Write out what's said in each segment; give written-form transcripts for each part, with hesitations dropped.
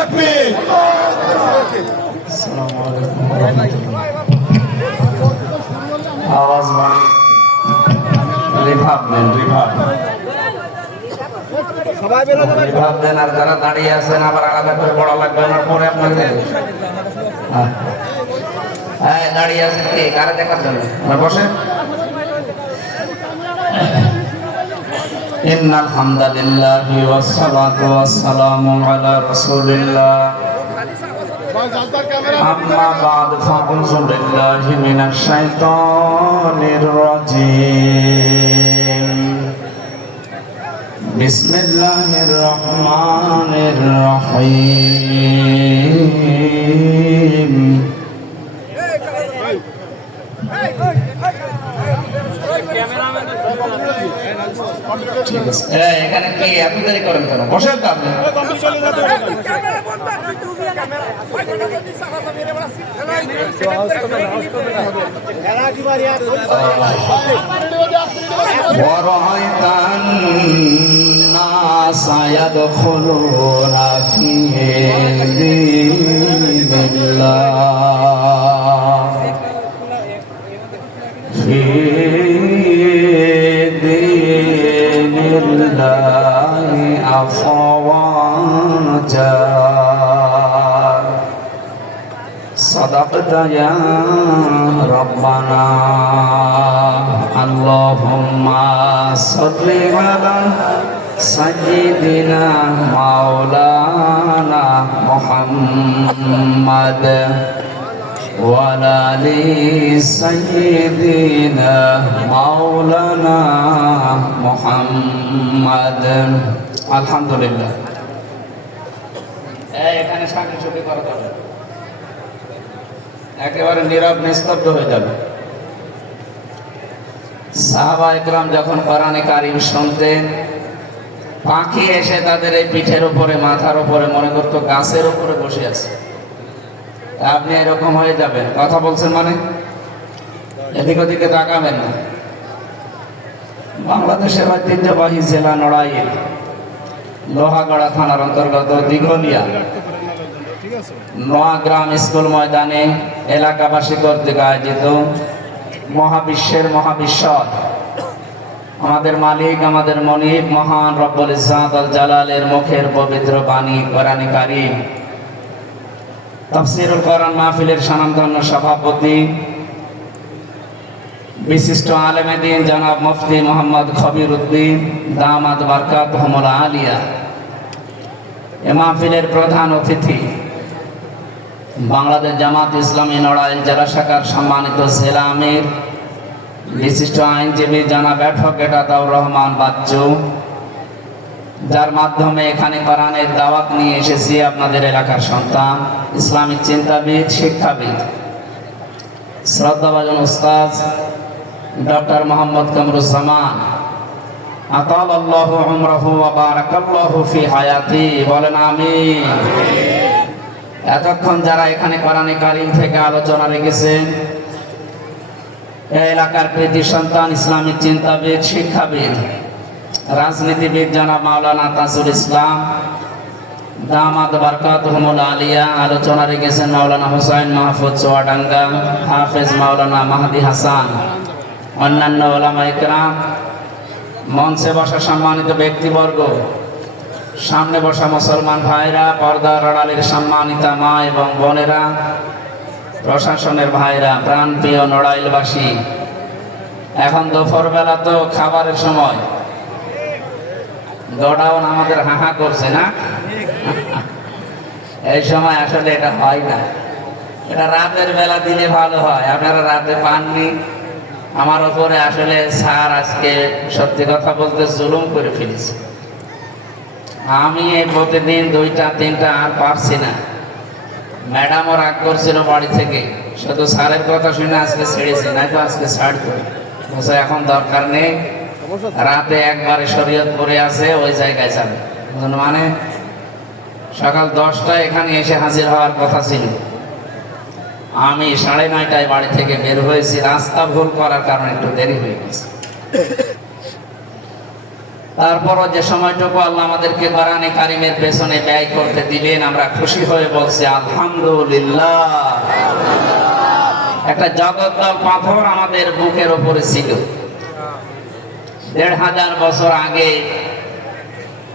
তাকবীর। আওয়াজ মানে রিভাব নেন, রিভাব রিভাব দেন। আর যারা দাঁড়িয়ে আছেন আবার আলাদা করে বড় লাগবে না পরে আপনাদের। হ্যাঁ দাঁড়িয়ে আছেন কে কারা দেখার জন্য বসে। ইন্নাল হামদালিল্লাহি ওয়াস সালাতু ওয়াস সালামু আলা রাসূলিল্লাহ আম্মা বা'দ ফাউযু বিল্লাহি মিনাশ শাইতানির রাজীম বিসমিল্লাহির রহমানির রহিম এখানে কি এত দেরি করেন কেন? বসেন তো আপনি। ورأيت الناس يدخلون في دين الله في دين الله أفواجا صدقت يا ربنا اللهم صل على سيدنا مولانا محمد وعلى آل سيدنا مولانا محمد الحمد لله এখানে সামনে ছবি করা যাবে একেবারে নীরব নিস্তব্ধ হয়ে যাবে। সাহাবা ইকরাম যখন কোরআনে কারীম শুনতেন পাখি এসে তাদের এই পিঠের উপরে মাথার উপরে মনে করতো গাছের উপরে বসে আছে। আপনি এরকম হয়ে যাবেন। কথা বলছেন মানে এদিক ওদিকে তাকাবেন না। বাংলাদেশের ঐতিহ্যবাহী জেলা নড়াইল লোহাগড়া থানার অন্তর্গত দিঘলিয়া নোয়াগ্রাম স্কুল ময়দানে এলাকাবাসী কর্তৃক আয়োজিত মহাবিশ্বের মহাবিশ্বর আমাদের মালিক আমাদের মনিব মহান রব্বুল ইজ্জাত আল জালালের মুখের পবিত্র বাণী কোরআনে কারীম তাফসীরুল কোরআন মাহফিলের স্বনামধন্য সভাপতি বিশিষ্ট আলেমে দ্বীন জনাব মুফতি মোহাম্মদ খবির উদ্দিন দামাত বারকাতুহুল আলিয়া, এ মাহফিলের প্রধান অতিথি বাংলাদেশ জামাত ইসলামী নড়াইল জেলা শাখার সম্মানিত জেলা আমির বিশিষ্ট আইনজীবী জনাব অ্যাডভোকেট আতাউর রহমান বাচ্চু, যার মাধ্যমে এখানে কোরআনের দাওয়াত নিয়ে এসেছি আপনাদের এলাকার সন্তান ইসলামিক চিন্তাবিদ শিক্ষাবিদ শ্রদ্ধাভাজন উস্তাদ ডক্টর মোহাম্মদ কামরুজ্জামান আতালাল্লাহু উমরাহু ওয়া বারাকাল্লাহু ফি হায়াতি, বলেন আমিন। এতক্ষণ যারা এখানে কোরআনে কারীম থেকে আলোচনা রেখেছেন এই এলাকার কৃতি সন্তান ইসলামিক চিন্তাবিদ শিক্ষাবিদ রাজনীতিবিদ জনাব মাওলানা তাজুল ইসলাম দামাত বারকাতুহুল আলিয়া, আলোচনা রেখেছেন মাওলানা হুসাইন মাহফুজ চুয়াডাঙ্গা, হাফেজ মাওলানা মাহদি হাসান, অন্যান্য ওলামা ইকরাম, মঞ্চে বসা সম্মানিত ব্যক্তিবর্গ, সামনে বসা মুসলমান ভাইরা, পর্দার আড়ালের সম্মানিতা মা এবং বোনেরা, প্রশাসনের ভাইরা, প্রাণপ্রিয় নড়াইলবাসী, এখন দুপুর বেলা তো খাবারের সময়, গোডাউন আমাদের হাহা করছে না? এই সময় আসলে এটা হয় না, এটা রাতের বেলা দিলে ভালো হয়। আপনারা রাতে পাননি, আমার উপরে আসলে স্যার আজকে সত্যি কথা বলতে জুলুম করে ফেলেছে। আমি এই প্রতিদিন 2টা 3টা আর পারছি না। ম্যাডামও রাগ করছিল বাড়ি থেকে, শুধু স্যারের কথা শুনে আজকে ছেড়েছি, নাই তো আজকে ছাড়তো। এখন দরকার নেই, রাতে একবারে শরীয়তপুরে আছে ওই জায়গায় যাবে। মানে সকাল 10টায় এখানে এসে হাজির হওয়ার কথা ছিল, আমি 9:30টায় বাড়ি থেকে বের হয়েছি। রাস্তা ভুল করার কারণে একটু দেরি হয়ে গেছে। তারপরও যে সময়টুকু আল্লাহ আমাদেরকে কোরআনে কারিমের পেছনে ব্যয় করতে দিলেন, আমরা খুশি হয়ে বলছি আলহামদুলিল্লাহ। একটা জগদ্দল পাথর আমাদের বুকের উপরে ছিল ১৫০০ বছর আগে।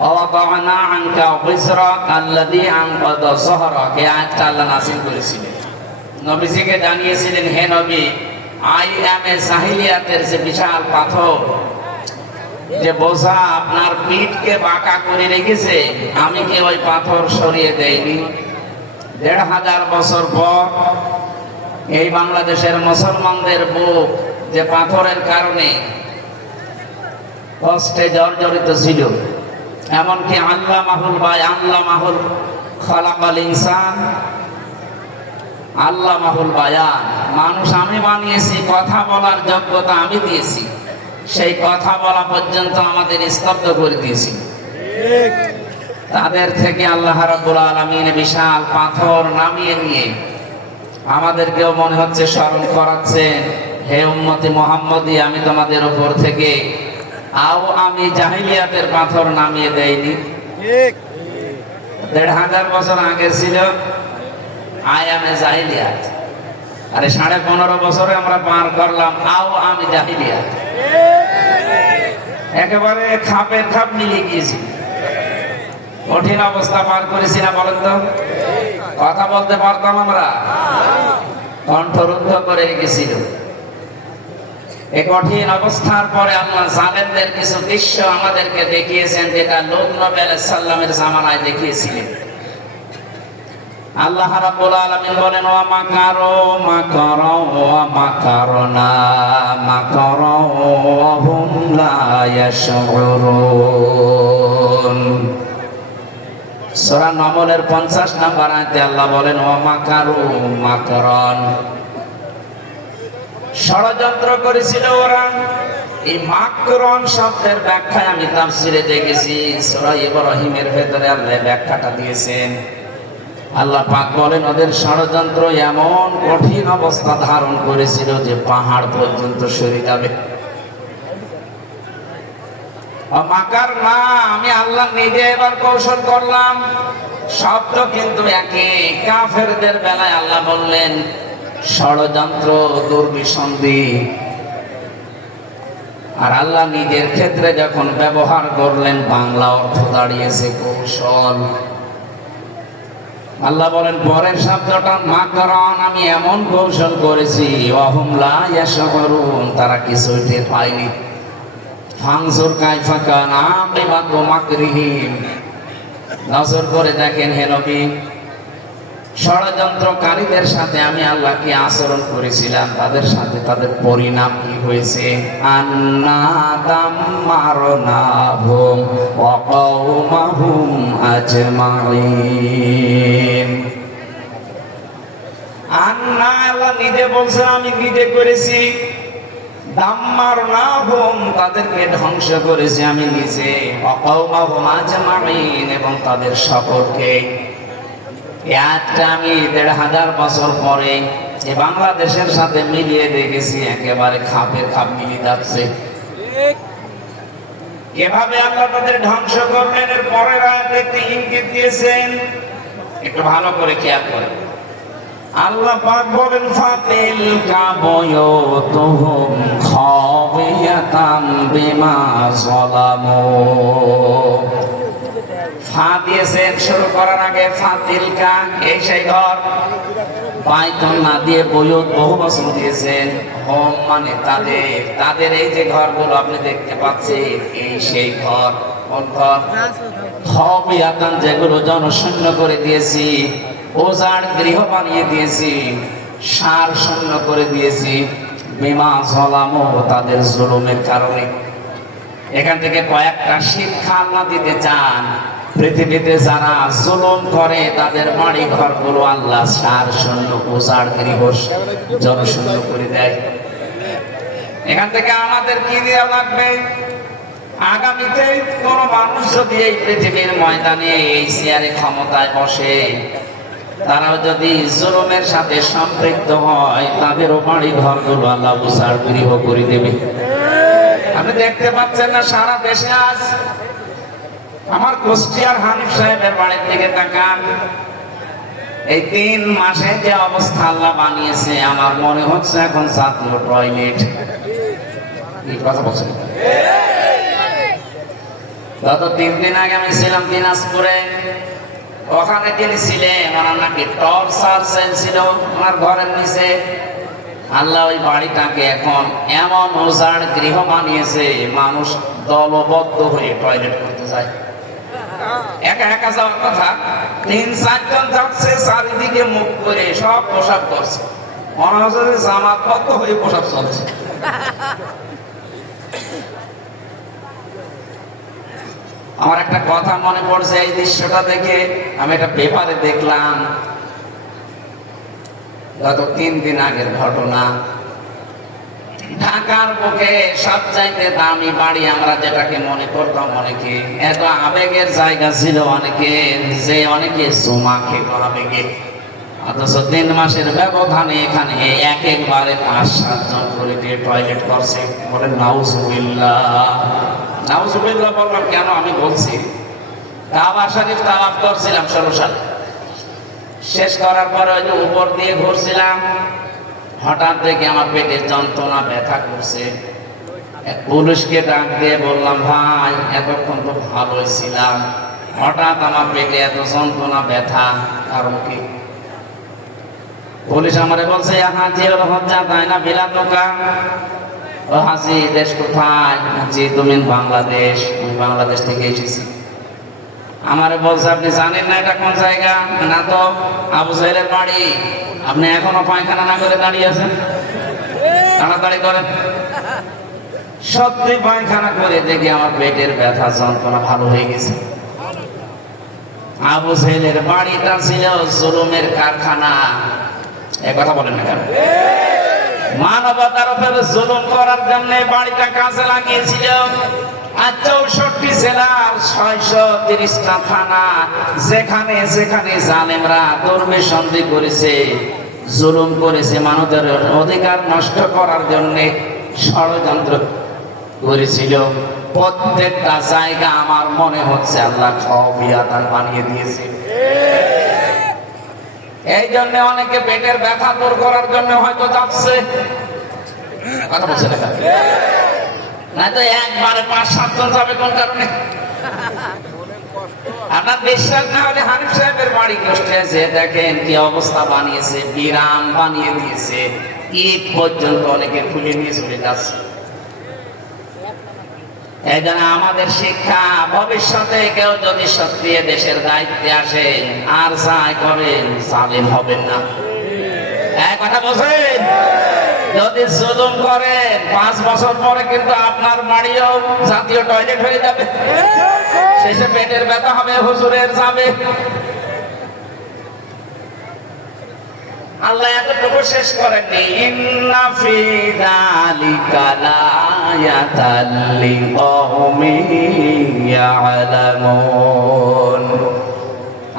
ওয়াদানা আনকা বিসরাক আল্লাযী আনকাযা যহরাক, এই আয়াতটা আল্লাহ নাযিল করেছিলেন। নবীজিকে জানিয়েছিলেন, হে নবী, আই এম এ জাহিলিয়াতের যে বিশাল পাথর, যে বোঝা আপনার পিঠকে বাঁকা করে রেখেছে, আমি কি ওই পাথর সরিয়ে দেইনি? ১৫০০ বছর পর এই বাংলাদেশের মুসলমানদের বুক যে পাথরের কারণে কষ্টে জর্জরিত ছিল, এমনকি আল্লামাহুল খালাকাল ইনসান, আল্লামাহুল বায়ান, মানুষ আমি বানিয়েছি, কথা বলার যোগ্যতা আমি দিয়েছি, সেই কথা বলা পর্যন্ত আমাদের স্তব্ধ করে দিয়েছি। তাদের থেকে আল্লাহ রাব্বুল আলামিন বিশাল পাথর নামিয়ে নিয়ে আমাদেরকেও মনে হচ্ছে স্মরণ করাচ্ছেন, হে উম্মতে মুহাম্মদী, আমি তোমাদের উপর থেকে আমি জাহিলিয়াতের পাথর নামিয়ে দেইনি। ১৫০০ বছর আগে ছিল আয়ামে জাহিলিয়াত, আরে ১৫.৫ বছরে আমরা পার করলাম আমি জাহিলিয়াত। একেবারে খাপের খাপ মিলিয়ে গিয়েছি, কঠিন অবস্থা পার করেছি না বলেন তো? কথা বলতে পারতাম আমরা, কণ্ঠরুদ্ধ করে রেখেছিল। এই কঠিন অবস্থার পরে আল্লাহ জালেমদের কিছু দৃশ্য আমাদেরকে দেখিয়েছেন, যেটা লূত নবী আলাইহিস সালামের জামানায় দেখিয়েছিলেন। আল্লাহ রাব্বুল আলামিন বলেন, ওয়া মাকারু মাকারা ওয়া মাকারনা মাকারা ওয়া হুম লা ইয়াশউরুন। সূরা নামলের 50 নম্বর আয়াতে আল্লাহ বলেন, ওয়া মাকারু মাকারান, ষড়যন্ত্র করেছিল ওরা। এই মাকরন শব্দের ব্যাখ্যায় আমি তাফসিরে দেখেছি, সূরা ইব্রাহিমের ভেতরে আল্লাহ ব্যাখ্যাটা দিয়েছেন। আল্লাহ পাক বলেন, ওদের ষড়যন্ত্র এমন কঠিন অবস্থা ধারণ করেছিল যে পাহাড় পর্যন্ত সরে যাবে। মাকার না, আমি আল্লাহ নিজে এবার কৌশল করলাম। শব্দ কিন্তু একই। কাফেরদের বেলায় আল্লাহ বললেন ষড়যন্ত্র, দুর্বিসন্ধি, আর আল্লাহ নিজের ক্ষেত্রে যখন ব্যবহার করলেন, বাংলা অর্থ দাঁড়িয়েছে কৌশল। আল্লাহ বলেন পরের শব্দটা মাকরান, আমি এমন কৌশল করেছি, ওয়াহুম লা ইয়াশউরুন, তারা কিছুই টের পায়নি। ফানজুর কাইফা কানা আকিবাতু মাকরিহিম, নজর করে দেখেন হে নবী, ষড়যন্ত্রকারীদের সাথে আমি আল্লাহ কি আচরণ করেছিলাম, তাদের সাথে তাদের পরিণাম কি হয়েছে। আন্না দাম্মারনাহুম ওয়া কওমাহুম আজমাইন। আন্না, আল্লাহ নিজে বলছেন আমি নিজে করেছি। দাম্মারনাহুম, তাদেরকে ধ্বংস করেছি আমি নিজে। ওয়া কওমাহুম আজমাইন, এবং তাদের সকলকে। আমি ১৫০০ বছর পরে বাংলাদেশের সাথে মিলিয়ে দেখেছি, একেবারে খাপের খাপ মিলিয়ে যাচ্ছে। এভাবে আল্লাহ তাদের ধ্বংস করলেন। এর পরের আয়াতে একটি ইঙ্গিত দিয়েছেন, একটু ভালো করে খেয়াল করেন। আল্লাহ পাক বলেন, ফাতিলকা বুয়ুতুহুম খাওয়ায়াতাম বিমা যালামু। ফা দিয়েছেন শুরু করার আগে, ফাতিলকা, এই সেই ঘর। বাইতুন না দিয়ে বুয়ুত বহু বছর দিয়েছেন। হোম মানে তাদের, তাদের এই যে ঘরগুলো আপনি দেখতে পাচ্ছেন, এই সেই ঘর। কোন ঘর? খাওয়ায়াতাম, যেগুলো জনশূন্য করে দিয়েছি, ওজাড় গৃহ বানিয়ে দিয়েছি, সার শূন্য করে দিয়েছি। বিমা যালামু, তাদের জুলুমের কারণে। এখান থেকে কয়েকটা শিক্ষা আল্লাহ দিতে চান। পৃথিবীতে যারা জুলুম করে, তাদের বাড়ি ঘরগুলো আল্লাহ সার শূন্য, ওজাড় গৃহ জনশূন্য করে দেয়। এখান থেকে আমাদের কি দেওয়া লাগবে? আগামীতে কোন মানুষ যদি এই পৃথিবীর ময়দানে, এই চেয়ারে ক্ষমতায় বসে, তারাও যদি জুলুমের সাথে সম্পৃক্ত হয়, তাদেরও বাড়ি ঘরগুলো আল্লাহ উজাড় গৃহ করে দেবে। আপনি দেখতে পাচ্ছেন না সারা দেশে আজ আমার কুষ্টিয়ার হানিফ সাহেবের বাড়ির দিকে তাকান, এই 3 মাসে যে অবস্থা আল্লাহ বানিয়েছে, আমার মনে হচ্ছে এখন জাতীয় টয়লেট। এই কথা বলছেন। গত 3 দিন আগে আমি ছিলাম দিনাজপুরে, ওখানে যিনি ছিলেন ওনার নাকি টর্চার সেল ছিল ওনার ঘরের নিচে। আল্লাহ ওই বাড়িটাকে এখন এমন উজাড় গৃহ বানিয়েছে, মানুষ দলবদ্ধ হয়ে টয়লেট করতে যায়। একা একা যাওয়ার কথা, 3-4 জন যাচ্ছে, চারিদিকে মুখ করে সব পোশাক করছে, মনে হচ্ছে জামাতবদ্ধ হয়ে পোশাক চলছে। আমার একটা কথা মনে পড়ছে এই দৃশ্যটা দেখে, আমি একটা পেপারে দেখলাম গত 3 দিন আগের ঘটনা। ঢাকার বুকে সবচাইতে দামি বাড়ি আমরা যেটাকে মনে করতাম, অনেকে এত আবেগের জায়গা ছিল অনেকে, যে অনেকে জমা খেত আবেগে, অথচ 3 মাসের ব্যবধানে এখানে একবারে 5-7 জন করে দিয়ে টয়লেট করছে। বলেন নাউজুবিল্লাহ। নাউজুবিল্লাহ বললাম কেন আমি বলছি, কাবা শরীফ তাওয়াফ করছিলাম 16 সালে, শেষ করার পরে ওই যে উপর দিয়ে ঘুরছিলাম, হঠাৎ দেখে আমার পেটে যন্ত্রণা ব্যথা করছে। এক পুলিশকে ডাক দিয়ে বললাম, ভাই এতক্ষণ তো ভালোই ছিলাম, হঠাৎ আমার পেটে এত যন্ত্রণা ব্যথা, কারণ কি? পুলিশ আমারে বলছে, হাজি হজ্জা তাই না বিলা দোকা। ও হাজি, দেশ কোথায়? জি তুমি বাংলাদেশ। আমি বাংলাদেশ থেকে এসেছি। আমারে বলছে, আপনি জানেন না এটা কোন জায়গা? না তো। আবু জাহেলের বাড়ি। আপনি এখনো পায়খানা না করে দাঁড়িয়ে আছেন? তাড়াতাড়ি করেন। সত্যি পায়খানা করে দেখি আমার পেটের ব্যথা যন্ত্রণা ভালো হয়ে গেছে। আবু জাহেলের বাড়িটা ছিল জুলুমের কারখানা। এ কথা বলেন না কেন? মানবতার উপরে জুলুম করার জন্য বাড়িটা কাজে লাগিয়েছিল। আর 64 জেলার 630টা থানা, যেখানে যেখানে জালেমরা দুর্বিসন্ধি করেছে, জুলুম করেছে, মানুষের অধিকার নষ্ট করার জন্য ষড়যন্ত্র করেছিল, প্রত্যেকটা জায়গা আমার মনে হচ্ছে আল্লাহ খবিয়াদার বানিয়ে দিয়েছে। এই জন্য অনেকে পেটের ব্যথা দূর করার জন্য হয়তো যাচ্ছে। কথা বলছে না, না তো একবারে 5-7 জন যাবে কোন কারণে? আপনার বিশ্বাস না হলে হানিফ সাহেবের বাড়ি গোষ্ঠী দেখেন কি অবস্থা বানিয়েছে, বিরাম বানিয়ে দিয়েছে, ঈদ পর্যন্ত অনেকে খুলে নিয়ে চলে যাচ্ছে। এই জন্য আমাদের শিক্ষা, ভবিষ্যতে কেউ যদি সত্যি দেশের দায়িত্বে আসেন আর যাই করেন, জালিম হবেন না। এক কথা বলছেন, যদি জুলুম করেন 5 বছর পরে কিন্তু আপনার বাড়িও জাতীয় টয়লেট হয়ে যাবে, শেষে পেটের ব্যথা হবে, হুজুরের যাবে। আল্লাহ এতটুকু শেষ করেননি, ইন্না ফি যালিকা লায়াতাল লিকাওমিন ইয়ালামুন।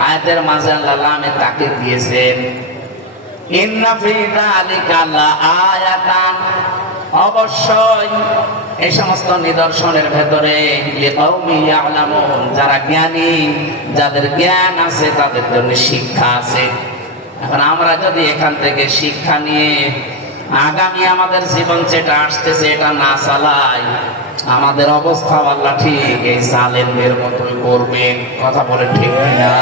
আয়াতের মাঝে আল্লাহ লামে তাকিদ দিয়েছেন, ইন্না ফি যালিকা লাআয়াতান, অবশ্যই এই সমস্ত নিদর্শনের ভেতরে লিকাওমিন ইয়ালামুন, যারা জ্ঞানী, যাদের জ্ঞান আছে তাদের জন্য শিক্ষা আছে। এখন আমরা যদি এখান থেকে শিক্ষা নিয়ে আগামী আমাদের জীবন যেটা আসতেছে এটা না চালাই, আমাদের অবস্থা আল্লাহ ঠিক এই জালেমদের মতোই করবেন। কথা বলে ঠিক না?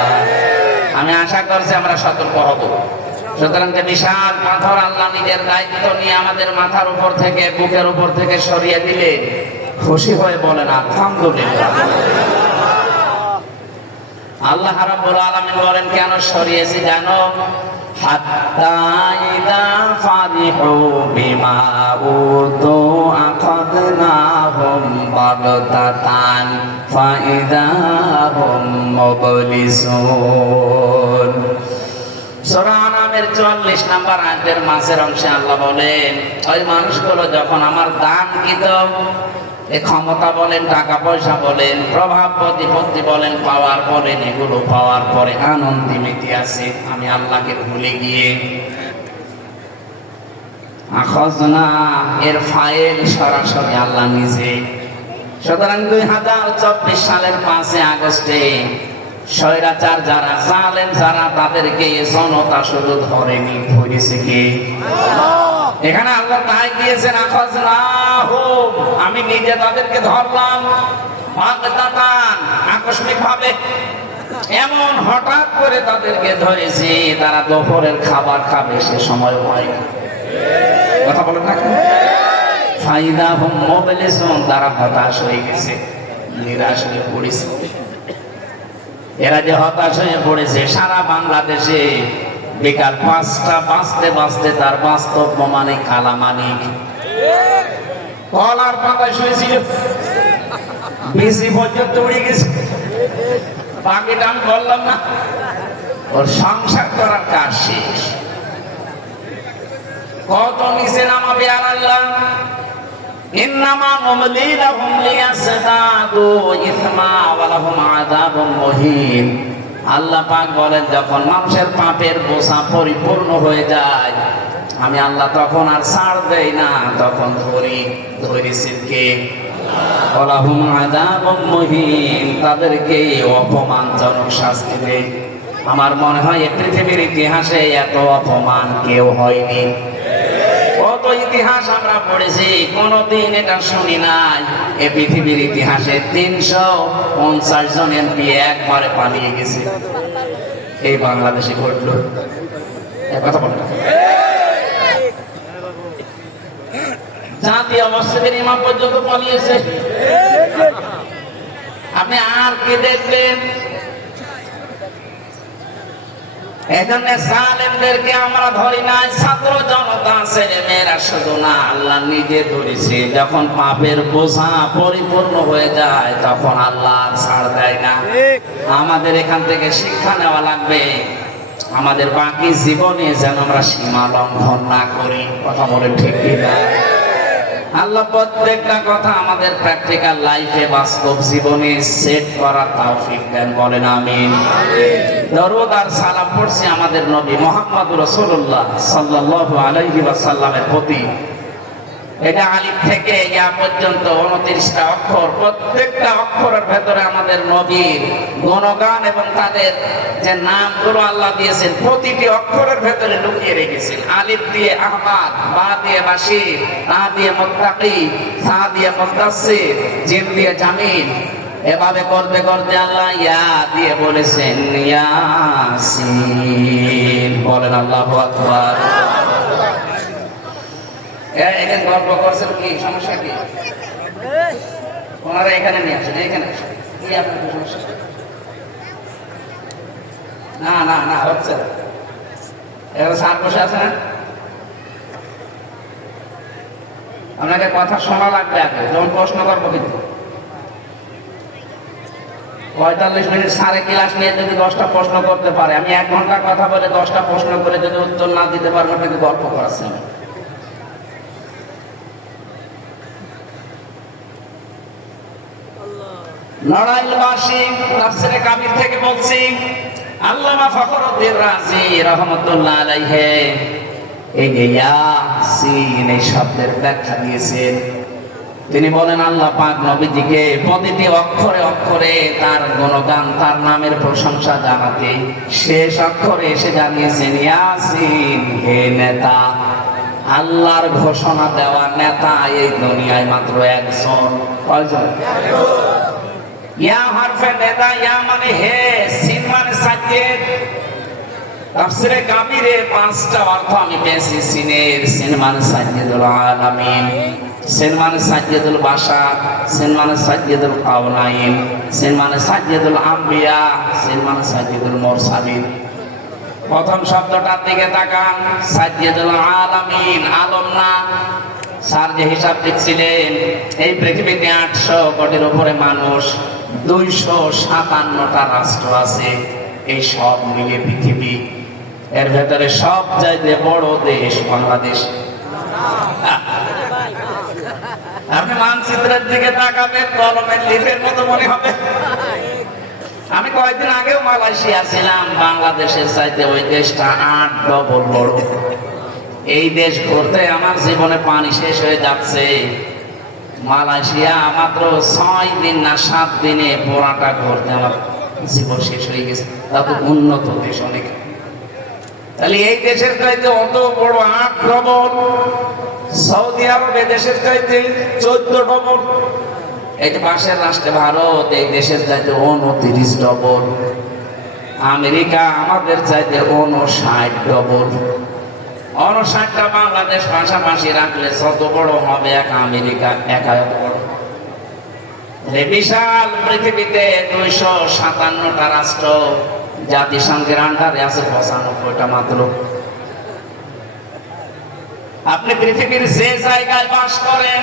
আমি আশা করছি আমরা সতর্ক হব। সুতরাং যে বিশাল পাথর আল্লাহ নিজের দায়িত্ব নিয়ে আমাদের মাথার উপর থেকে, বুকের উপর থেকে সরিয়ে দিলে খুশি হয়ে বলেন আলহামদুলিল্লাহ। আল্লাহ রাব্বুল আলামিন বলেন কেন সরিয়েছি জানো? হাত্তা ইযা ফারিহু বিমা উতু আখাযনাহুম বাগতাতান ফাইযা হুম মুবলিসুন। সূরা আনামের 44 নম্বর আয়াতের মাঝের অংশে আল্লাহ বলেন, ওই মানুষগুলো যখন আমার দানকৃত এই ক্ষমতা বলেন, টাকা পয়সা বলেন, প্রভাব প্রতিপত্তি বলেন পাওয়ার বলেন, এগুলো পাওয়ার পরে আনন্দে মেতে আছে, আমি আল্লাহকে ভুলে গিয়ে আখাযনা এর ফাইল সরাসরি আল্লাহ নিজে। সুতরাং 2024 সালের 5 আগস্টে স্বৈরাচার যারা, জালেম যারা, তাদেরকে জনতা শুধু ধরেনি, ধরেছে কে? এখানে আল্লাহ তাই দিয়েছেন আখাযনাহুম, আমি নিজে তাদেরকে ধরলাম বাগতাতান, আকস্মিক ভাবে, এমন হঠাৎ করে তাদেরকে ধরেছি তারা দুপুরের খাবার খাবে সে সময় হয়নি। কথা বলেন না? ফাইদা হুম মুবলিসুন, তারা হতাশ হয়ে গেছে, নিরাশ হয়ে পড়েছে। এরা যে হতাশ হয়ে পড়েছে, সারা বাংলাদেশে বিকাল 5টা বাজতে বাজতে তার বাস্তব প্রমাণে কালামানিক কলার পাতায় শুয়েছিল, বেশি পর্যন্ত উড়ে গেছে। বাকিটা আমি বললাম না, ওর সংসার করার কাজ শেষ। কত নিচে নামাবে আর আল্লাহ, ইন্নামা নুমলি লাহুম লিয়াসদাদু ইসমা ওয়া লাহুম আযাবুম মুহিন। আল্লাহ পাক বলেন, যখন মানুষের পাপের বোঝা পরিপূর্ণ হয়ে যায়, আমি আল্লাহ তখন আর ছাড় দেই না, তখন ধরেছেন কে? ওয়া লাহুম আযাবুম মুহিন, তাদেরকে অপমানজনক শাস্তি দেয়। আমার মনে হয় এই পৃথিবীর ইতিহাসে এত অপমান কেউ হয়নি। কত ইতিহাস আমরা পড়েছি, কোনদিন এটা শুনি নাই এই পৃথিবীর ইতিহাসে 350 জন এমপি একবারে পালিয়ে গেছে। এই বাংলাদেশে ঘটল। কথা বলেন, জাতীয় মসজিদের ইমাম পর্যন্ত পালিয়েছে। আপনি আর কে দেখবেন? এজন্য জালেমদেরকে আমরা ধরি নাই, ছাত্র জনতা ছেলে মেয়েরা শুধু না, আল্লাহ নিজে ধরেছে। যখন পাপের বোঝা পরিপূর্ণ হয়ে যায় তখন আল্লাহ ছাড় দেয় না। আমাদের এখান থেকে শিক্ষা নেওয়া লাগবে, আমাদের বাকি জীবনে যেন আমরা সীমা লঙ্ঘন না করি। কথা বলে ঠিক কিনা? আল্লাহ প্রত্যেকটা কথা আমাদের প্র্যাকটিক্যাল লাইফে, বাস্তব জীবনে সেট করার তৌফিক দেন, বলেন আমিন। দরুদ আর সালাম পড়ছি আমাদের নবী মুহাম্মদুর রাসূলুল্লাহ সাল্লাল্লাহু আলাইহি ওয়াসাল্লামের প্রতি। এটা আলিফ থেকে ইয়া পর্যন্ত 29টা অক্ষর, প্রত্যেকটা অক্ষরের ভেতরে আমাদের নবীর গুণগান এবং তাদের যে নামগুলো আল্লাহ দিয়েছেন প্রতিটি অক্ষরের ভেতরে লুকিয়ে রেখেছেন। আলিফ দিয়ে আহমাদ, বা দিয়ে বাশির, তা দিয়ে মুত্তাকি, সা দিয়ে মুদাসসির, জিম দিয়ে জামিল। এভাবে করতে করতে আল্লাহ ইয়া দিয়ে বলেছেন ইয়াসিন। বলেন আল্লাহু আকবার। এখানে গল্প করছেন, কি সমস্যা? কি ওনারা এখানে নিয়ে আসেন, এখানে কি আপনার সমস্যা? না না না, হচ্ছে না। এবার স্যার বসে আছে না, আপনাকে কথা শোনা লাগবে আগে, যখন প্রশ্ন করবো। কিন্তু 45 মিনিট স্যারে ক্লাস নিয়ে যদি 10টা প্রশ্ন করতে পারে, আমি 1 ঘন্টা কথা বলে 10টা প্রশ্ন করে যদি উত্তর না দিতে পারবো, কিন্তু গল্প করাচ্ছেন। নড়াইলবাসী তাফসীরে কাবির থেকে বলছি, আল্লামা ফখরুদ্দীন রাজি রাহমাতুল্লাহ আলাইহি এই ইয়াসিন এই শব্দের ব্যাখ্যা দিয়েছেন। তিনি বলেন, আল্লাহ পাক নবীজিকে প্রতিটি অক্ষরে অক্ষরে তার গুণগান, তার নামের প্রশংসা জানাতে শেষ অক্ষরে এসে জানিয়েছেন ইয়াসিন, হে নেতা। আল্লাহর ঘোষণা দেওয়া নেতা এই দুনিয়ায় মাত্র একজন। কয়জন? ইয়া হরফে নেদা, ইয়া মানে হে, সিন মানে সাজ্জেদ। তাফসীরে কাবিরে 5টা অর্থ আমি পেয়েছি সিনের। সিন মানে সাজ্জেদুল আলামিন, সিন মানে সাজ্জেদুল বাশার, সিন মানে সাজ্জেদুল কাওনাইন, সিন মানে সাজ্জেদুল আম্বিয়া, সিন মানে সাজ্জেদুল মুরসালিন। প্রথম শব্দটার দিকে তাকান, সাজ্জেদুল আলামিন, আলম না। স্যার যে হিসাব দিচ্ছিলেন, এই পৃথিবীতে 800 কোটির উপরে মানুষ, 257টা রাষ্ট্র আছে। এই সব মিলে পৃথিবী, এর ভেতরে সব চাইতে বড় দেশ বাংলাদেশ। আপনি মানচিত্রের দিকে তাকাবেন, কলমের লিফের মতো মনে হবে। আমি কয়েকদিন আগেও মালয়েশিয়া ছিলাম, বাংলাদেশের চাইতে ওই দেশটা 8 ডবল বড়। এই দেশ ঘুরতে আমার জীবনে পানি শেষ হয়ে যাচ্ছে। মালয়েশিয়া মাত্র 6 দিন না 7 দিনে পুরাটা ঘুরতে আমার জীবন শেষ হয়ে গেছে। তা তো উন্নত দেশ অনেক। তাহলে এই দেশের চাইতে অত বড় 8 ডবল, সৌদি আরব এই দেশের চাইতে 14 ডবল, এই যে পাশের রাষ্ট্রে ভারত এই দেশের চাইতে 29 ডবল, আমেরিকা আমাদের চাইতে 59 ডবল। 59টা বাংলাদেশ পাশাপাশি রাখলে যত বড় হবে এক আমেরিকা একা এত বড়। বিশাল পৃথিবীতে 257টা রাষ্ট্র, জাতিসংঘের আন্ডারে আছে 95টা মাত্র। আপনি পৃথিবীর যে জায়গায় বাস করেন,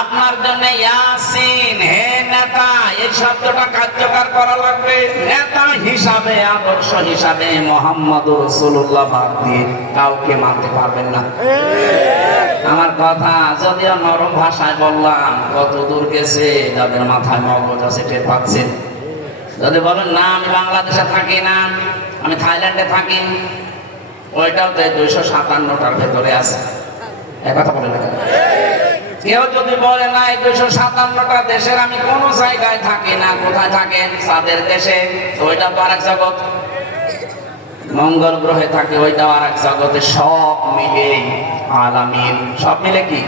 আপনার জন্য ইয়াসিন হে নেতা এই শব্দটা কার্যকর করা লাগবে। নেতা হিসাবে, আদর্শ হিসাবে মুহাম্মদুর রাসূলুল্লাহ বাদ দিয়ে কাউকে মানতে পারবেন না। আমার কথা যদিও নরম ভাষায় বললাম, কত দূর গেছে যাদের মাথায় মগজ আছে টের পাচ্ছেন। যদি বলেন না আমি বাংলাদেশে থাকি না, আমি থাইল্যান্ডে থাকি, ওইটাও তো 257টার ভেতরে আছে। এক কথা বলে না কেউ যদি বলে না এই 257টা দেশের আমি কোন জায়গায় থাকি না, কোথায় থাকেন? তাদের দেশে, তো ওইটা তো আরেক জগৎ। মঙ্গল গ্রহে থাকে, ওইটাও আরেক জগতে। সব মিলে আলামিন, সব মিলে কি?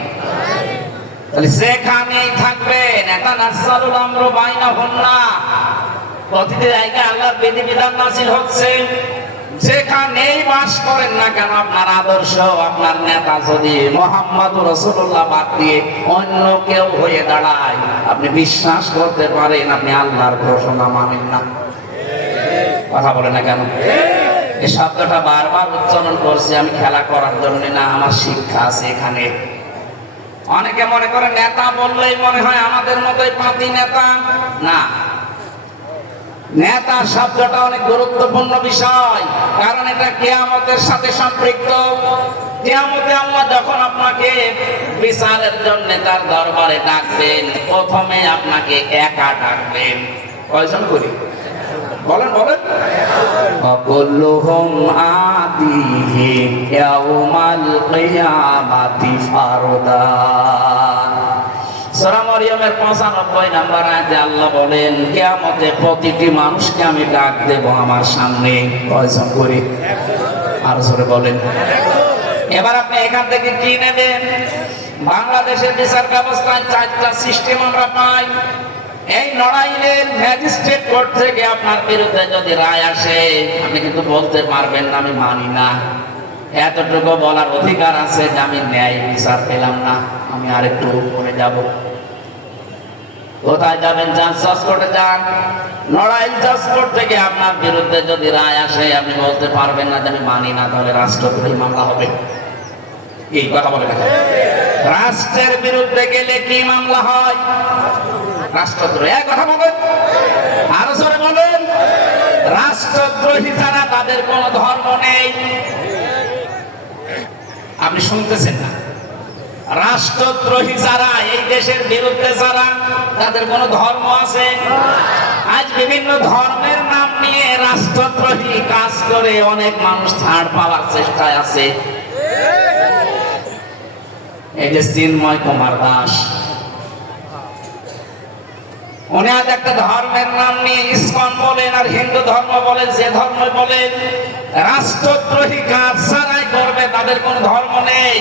তাহলে যেখানেই থাকবেন এটা নাসালুল আমরু বাইনাহুন্না, প্রতিটি জায়গায় আল্লাহর বিধিবিধান নাযিল হচ্ছে। যেখানেই বাস করেন না কেন, আপনার আদর্শ, আপনার নেতা যদি মুহাম্মদুর রাসূলুল্লাহ বাদ দিয়ে অন্য কেউ হয়ে দাঁড়ায়, আপনি বিশ্বাস করতে পারেন আপনি আল্লাহর ঘোষণা মানেন না। কথা বলে না কেন? এই শব্দটা বারবার উচ্চারণ করছি আমি খেলা করার জন্য না, আমার শিক্ষা আছে এখানে। অনেকে মনে করে নেতা বললেই মনে হয় আমাদের মতোই পাতি নেতা। না, নেতা শব্দটা অনেক গুরুত্বপূর্ণ বিষয়, কারণ এটা কিয়ামতের সাথে সম্পৃক্ত। কিয়ামতে আল্লাহ যখন আপনাকে বিচারের জন্য তার দরবারে ডাকবেন, প্রথমে আপনাকে একা ডাকবেন। কয়জন করি? বলেন বলেন। কুল্লুহুম আতিহি ইয়াউমাল কিয়ামাতি ফারদা। সূরা মারইয়ামের 95 নম্বর আয়াতে আল্লাহ বলেন, কিয়ামতে প্রতিটি মানুষকে আমি ডাক দেব আমার সামনে। কয়জন করি? আর জোরে বলেন। এবার আপনি এখান থেকে কি নেবেন? বাংলাদেশের বিচার ব্যবস্থায় 4টা সিস্টেম আমরা পাই। এই লড়াইয়ের ম্যাজিস্ট্রেট কোর্ট থেকে আপনার বিরুদ্ধে যদি রায় আসে, আপনি কিন্তু বলতে পারবেন না আমি মানি না। এতটুকু বলার অধিকার আছে যে আমি ন্যায় বিচার পেলাম না, আমি আরেকটু উপরে যাব। কোথায় যাবেন? জাজ কোর্টে যান। লড়াই জাজ কোর্ট থেকে আপনার বিরুদ্ধে যদি রায় আসে, আপনি বলতে পারবেন না যে আমি মানি না, তাহলে রাষ্ট্রদ্রোহী মামলা হবে। এই কথা বলে না, রাষ্ট্রের বিরুদ্ধে গেলে কি মামলা হয়? রাষ্ট্রদ্রোহী। এক কথা বলেন, আরো জোরে বলেন। রাষ্ট্রদ্রোহী যারা, তাদের কোনো ধর্ম নেই। আপনি শুনতেছেন না? রাষ্ট্রদ্রোহী যারা, এই দেশের বিরুদ্ধে যারা, তাদের কোনো ধর্ম আছে? আজ বিভিন্ন ধর্মের নাম নিয়ে রাষ্ট্রদ্রোহী কাজ করে অনেক মানুষ ছাড় পাওয়ার চেষ্টায় আছে। এই যে চিন্ময় কুমার দাস, উনি আজ একটা ধর্মের নাম নিয়ে ইসকন বলেন আর হিন্দু ধর্ম বলেন, যে ধর্ম বলেন, রাষ্ট্রদ্রোহী কাজ ছাড়াই করবে, তাদের কোনো ধর্ম নেই।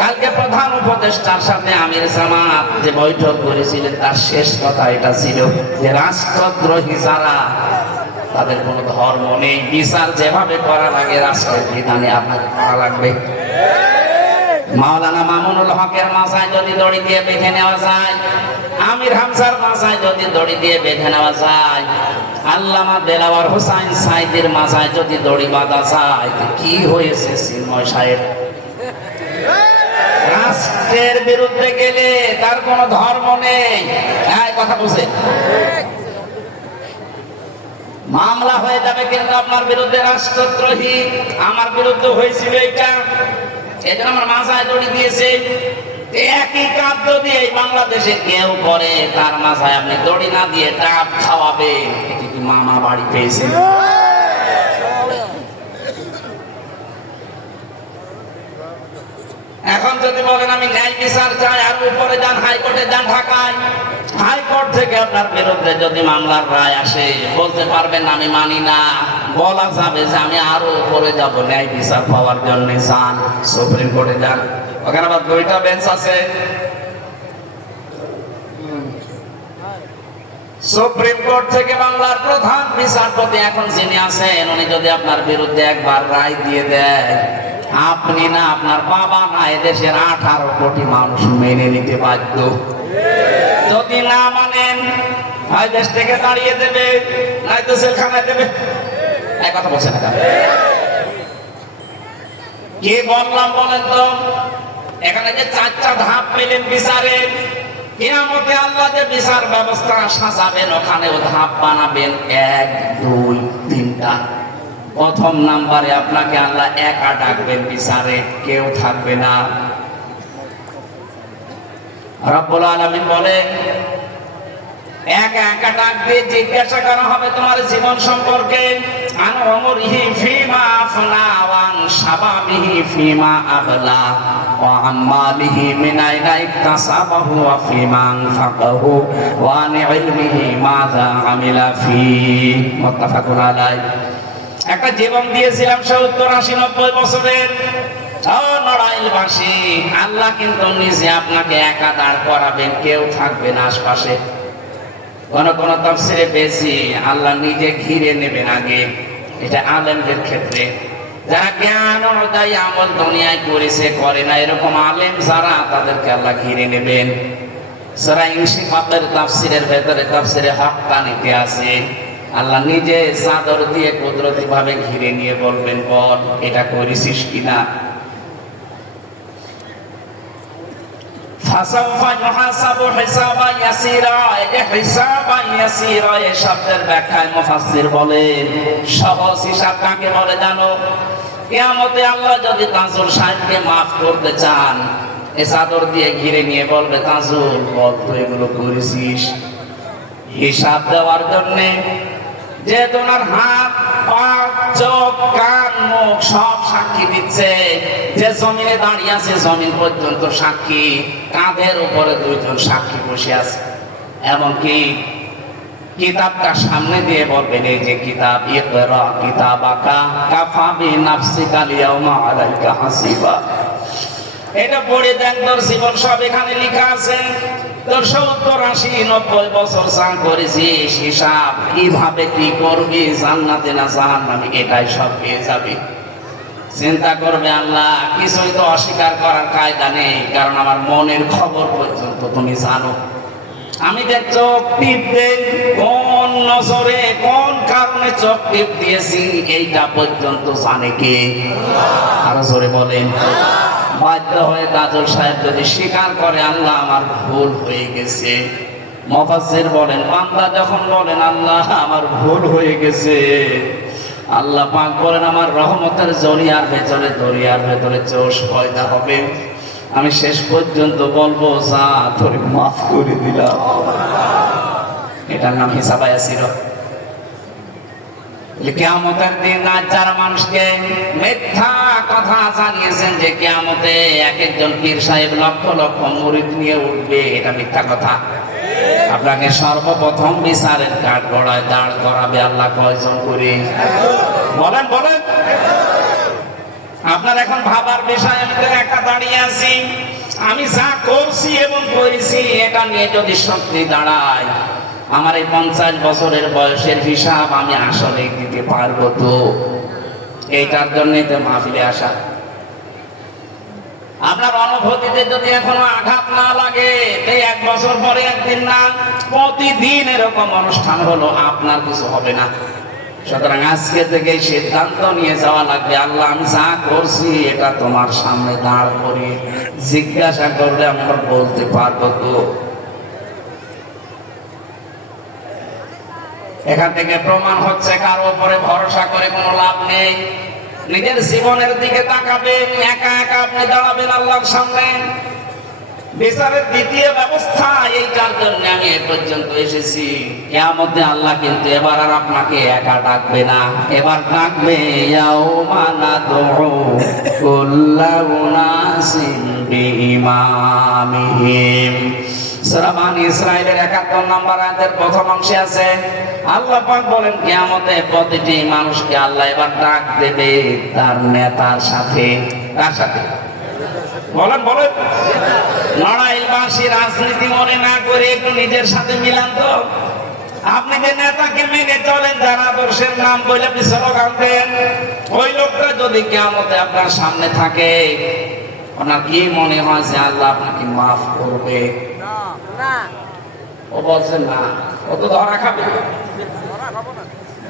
কালকে প্রধান উপদেষ্টার সাথে আমির জামাত যে বৈঠক করেছিলেন, তার শেষ কথা এটা ছিল যে রাষ্ট্রদ্রোহী যারা, তাদের কোনো ধর্ম নেই। বিচার যেভাবে করা লাগে রাষ্ট্রের বিধানে আপনাকে করা লাগবে। মাওলানা মামুনুল হকের মাথায় যদি দড়ি দিয়ে বেঁধে নেওয়া যায়, আমির হামজার মাথায় যদি দড়ি দিয়ে বেঁধে নেওয়া যায়, আল্লামা দেলাওয়ার হোসাইন সাইদের মাথায় যদি দড়ি বাঁধা যায়, কি হয়েছে চিন্ময় সাহেব? রাষ্ট্রের বিরুদ্ধে গেলে তার কোনো ধর্ম নেই। হ্যাঁ, কথা বুঝে মামলা হয়ে যাবে, কিন্তু আপনার বিরুদ্ধে রাষ্ট্রদ্রোহী, আমার বিরুদ্ধে হয়েছিল এটা, এই জন্য আমার মাথায় দড়ি দিয়েছে। একই কাজ যদি এই বাংলাদেশে কেউ করে, তার মাথায় আপনি দড়ি না দিয়ে ডাব খাওয়াবে, এটি কি মামা বাড়ি পেয়েছে? যদি বলেন আমি ন্যায় বিচার চাই, আর উপরে যান, হাইকোর্টে যান ঢাকায়, হাইকোর্ট থেকে আপনার বিরুদ্ধে যদি মামলার রায় আসে, বলতে পারবেন আমি মানি না। বলা যাবে যে আমি আরো উপরে যাব ন্যায় বিচার পাওয়ার জন্য, যান সুপ্রিম কোর্টে যান। ওখানে আবার 2টা বেঞ্চ আছে। সুপ্রিম কোর্ট থেকে বাংলার প্রধান বিচারপতি এখন যিনি আছেন, উনি যদি আপনার বিরুদ্ধে একবার রায় দিয়ে দেয়, আপনি না, আপনার বাবা না, এদেশের 18 কোটি মানুষ মেনে নিতে বাধ্য। যদি না মানেন, হয় দেশ থেকে তাড়িয়ে দেবে, নয়তো জেলখানায় দেবে। এক কথা বলছে না কি বললাম বলেন তো? এখানে যে 4টা ধাপ পেলেন বিচারের, কিয়ামতে আল্লাহ যে বিচার ব্যবস্থা সাজাবেন, ওখানেও ধাপ বানাবেন 1, 2, 3টা। প্রথম নাম্বারে আপনাকে আল্লাহ একা ডাকবেন বিচারে, কেউ থাকবে না। রব্বুল আলামিন বলেন, একা একা ডাকবে, জিজ্ঞাসা করা হবে তোমার জীবন সম্পর্কে। আন উমরিহি ফিমা আফনা ওয়া আন শাবাবিহি ফিমা আবলা ওয়া আন মালিহি মিন আইনা ইকতাসাবাহু ওয়া ফিমা আনফাকাহু ওয়া আন ইলমিহি মাযা আমিলা ফি। মুত্তাফাকুন আলাইহি। একটা জীবন দিয়েছিলাম 70, 80, 90 বছরের। নড়াইলবাসী, আল্লাহ কিন্তু নিজে আপনাকে একা দাঁড় করাবেন, কেউ থাকবে না আশপাশে। কোন কোন তাফসীরে পেয়েছি আল্লাহ নিজে ঘিরে নেবেন আগে। এটা আলেমদের ক্ষেত্রে, যারা জ্ঞান অনুযায়ী আমল দুনিয়ায় করেছে, করে না, এরকম আলেম যারা, তাদেরকে আল্লাহ ঘিরে নেবেন। সূরা ইনশিকাকের তাফসীরের ভেতরে, তাফসীরে হাক্কানিতে আছে, আল্লাহ নিজে চাদর দিয়ে কুদরতি ভাবে ঘিরে নিয়ে বলবেন, বল এটা করেছিস কিনা। শব্দের ব্যাখ্যায় মুফাসসির বলেন, সহজ হিসাব কাকে বলে জানো? কিয়ামতে আল্লাহ যদি তাজুল সাহেবকে মাফ করতে চান, এ চাদর দিয়ে ঘিরে নিয়ে বলবে, তাজুল বল তুই এগুলো করেছিস। হিসাব দেওয়ার জন্য যে তোমার হাত, পা, চোখ, কান, মুখ সব সাক্ষী দিচ্ছে। যে জমিনে দাঁড়িয়ে আছে, জমিন পর্যন্ত সাক্ষী, কাঁধের উপরে 2জন সাক্ষী বসে আছে। এমনকি কিতাবটা সামনে দিয়ে বলবেন, এই যে কিতাব, ইকরা কিতাবাকা কাফা বিনাফসিকা আল-ইয়াওমা আলাইকা হাসিবা। এটা পড়ে দেখ, তোর জীবন সব এখানে লেখা আছে। তোর 70, 80, 90 বছর যা করেছিস, হিসাব কিভাবে কি করবি, জান্নাতে না জাহান্নামে, এটাই সব পেয়ে যাবি। চিন্তা করবে আল্লাহ, কিছুই তো অস্বীকার করার কায়দা নেই, কারণ আমার মনের খবর পর্যন্ত তুমি জানো। আমি যে চোখ টিপ দেই, কোন নজরে, কোন কারণে চোখ টিপ দিয়েছি, এইটা পর্যন্ত জানে কে? আরো জোরে বলেন। বাধ্য হয়ে তাজুল সাহেব যদি স্বীকার করে, আল্লাহ আমার ভুল হয়ে গেছে, মুফাসসির বলেন, বান্দা যখন বলেন আল্লাহ আমার ভুল হয়ে গেছে, আল্লাহ পাক বলেন আমার রহমতের জরিয়ার ভেতরে, দরিয়ার ভেতরে জোশ পয়দা হবে। আমি শেষ পর্যন্ত বলবো, যা তোরে মাফ করে দিলাম। এটার নাম হিসাবে আসির। কিয়ামতের দিন আজ যারা মানুষকে মিথ্যা কথা জানিয়েছেন যে কিয়ামতে এক একজন পীর সাহেব লক্ষ লক্ষ মুরিদ নিয়ে উঠবে, এটা মিথ্যা কথা। আপনাকে সর্বপ্রথম বিচারের কাঠগড়ায় দাঁড় করাবে আল্লাহ কয়জন করে? বলেন বলেন। আপনার এখন ভাবার বিষয়, আমি তো একা দাঁড়িয়ে আছি, আমি যা করছি এবং করেছি এটা নিয়ে যদি সত্যি দাঁড়ায়, আমার এই 50 বছরের বয়সের হিসাব আমি আসলে দিতে পারবো তো? এইটার জন্যই তো মাহফিলে আসা। আপনার অনুভূতিতে যদি এখনো আঘাত না লাগে, এই 1 বছর পরে একদিন না, প্রতিদিন এরকম অনুষ্ঠান হলো, আপনার কিছু হবে না। সুতরাং আজকে থেকে সিদ্ধান্ত নিয়ে যাওয়া লাগবে, আল্লাহ আমি যা করছি এটা তোমার সামনে দাঁড় করি, জিজ্ঞাসা করলে আমরা বলতে পারবো তো? এখান থেকে প্রমাণ হচ্ছে কারো উপরে ভরসা করে কোনো লাভ নেই। নিজের জীবনের দিকে তাকাবেন, একা একা আপনি দাঁড়াবেন আল্লাহর সামনে। বিচারের দ্বিতীয় ব্যবস্থা, এইটার জন্য আমি এ পর্যন্ত এসেছি। কিয়ামতে আল্লাহ কিন্তু এবার আর আপনাকে একা ডাকবে না, এবার ডাকবে ইয়াউমা নাদউ কুল্লা উনাসিন বিইমামিহিম। সূরা বনী ইসরাঈলের ৭১ নম্বর আয়াতের প্রথম অংশে আছে, আল্লাহ পাক বলেন কিয়ামতে প্রতিটি মানুষকে আল্লাহ এবার ডাক দেবে তার নেতার সাথে। কার সাথে বলেন? বলেন। লড়াইবাসী রাজনীতি মনে না করে একটু নিজের সাথে মিলান তো। আপনি যে নেতাকে মেনে চলেন, যার আদর্শের নাম বলে আপনি স্লোগান দেন, ওই লোকটা যদি কিয়ামতে আপনার সামনে থাকে, আপনার কি মনে হয় যে আল্লাহ আপনাকে মাফ করবে? ও বলছে না, ও তো ধরা খাবে।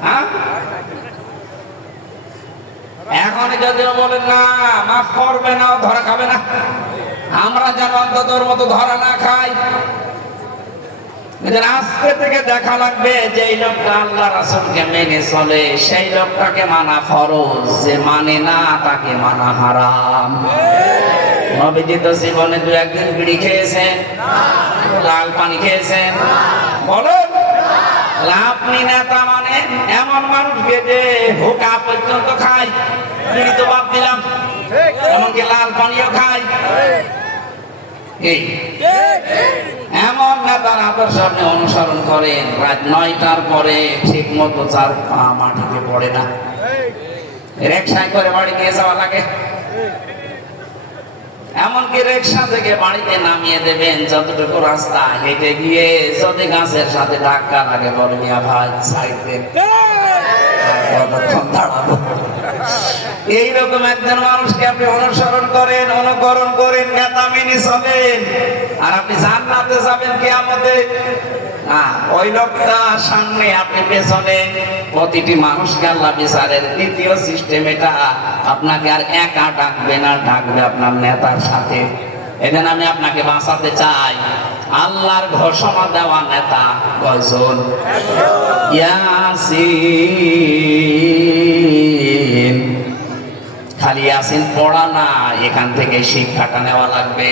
হ্যাঁ, এখন যদিও বলেন না মাফ করবে না, ও ধরা খাবে না, আমরা যেন অন্ততর মতো ধরা না খাই। আজকে থেকে দেখা লাগবে যে এই লোকটা আল্লাহ রাসূলকে মেনে চলে, সেই লোকটাকে মানা ফরজ, যে মানে না তাকে মানা হারাম। নবীজি তো জীবনে দু একদিন বিড়ি খেয়েছেন, লাল পানি খেয়েছেন? বলেন। আপনি নেতা মানে এমন মানুষকে যে হুকা পর্যন্ত খায়, বিড়ি তো বাদ দিলাম, এমনকি লাল পানিও খায়। এমন নেতার আদর্শ আপনি অনুসরণ করেন, রাত ৯টার পরে ঠিক মতো ৪ পা মাটিতে পড়ে না, রিকশায় করে বাড়ি নিয়ে যাওয়া লাগে। এমনকি রিকশা থেকে বাড়িতে নামিয়ে দেবেন, যতটুকু রাস্তা হেঁটে গিয়ে যদি গাছের সাথে ধাক্কা লাগে, বলে মিয়া ভাই সাইড দেন, কতক্ষণ দাঁড়াবো। এইরকম একজন মানুষকে আপনি অনুসরণ করেন, অনুকরণ করেন, নেতা মেনে চলেন, আর আপনি জান্নাতে যাবেন কিয়ামতে। না, ওই লোকটা সামনে, আপনি পেছনে। প্রতিটি মানুষকে আল্লাহ বিচারের দ্বিতীয় সিস্টেম এটা, আপনাকে আর একা ডাকবে না, ডাকবে আপনার নেতার সাথে। এখানে আমি আপনাকে বাঁচাতে চাই। আল্লাহর ঘোষণা দেওয়া নেতা কয়জন? ইয়াসিন। খালি ইয়াসিন পড়া না, এখান থেকে শিক্ষাটা নেওয়া লাগবে।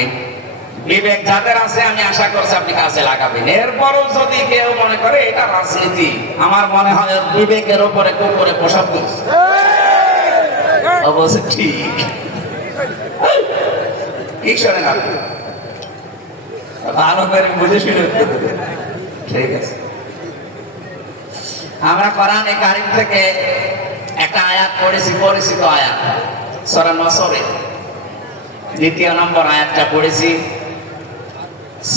বিবেক যাদের আছে আমি আশা করছি আপনি কাজে লাগাবেন। এরপরও যদি কেউ মনে করে এটা রাজনীতি, আমার মনে হয় বিবেকের উপরে কুকুরে পোশাক করছে। অবশ্য ঠিক, কি শোনেন আপনি, ভালো করে বুঝে শুনে ঠিক আছে। আমরা কোরআনে কারীম থেকে একটা আয়াত পড়েছি, পরিচিত আয়াত, সূরা নসরের ২ নম্বর আয়াতটা পড়েছি।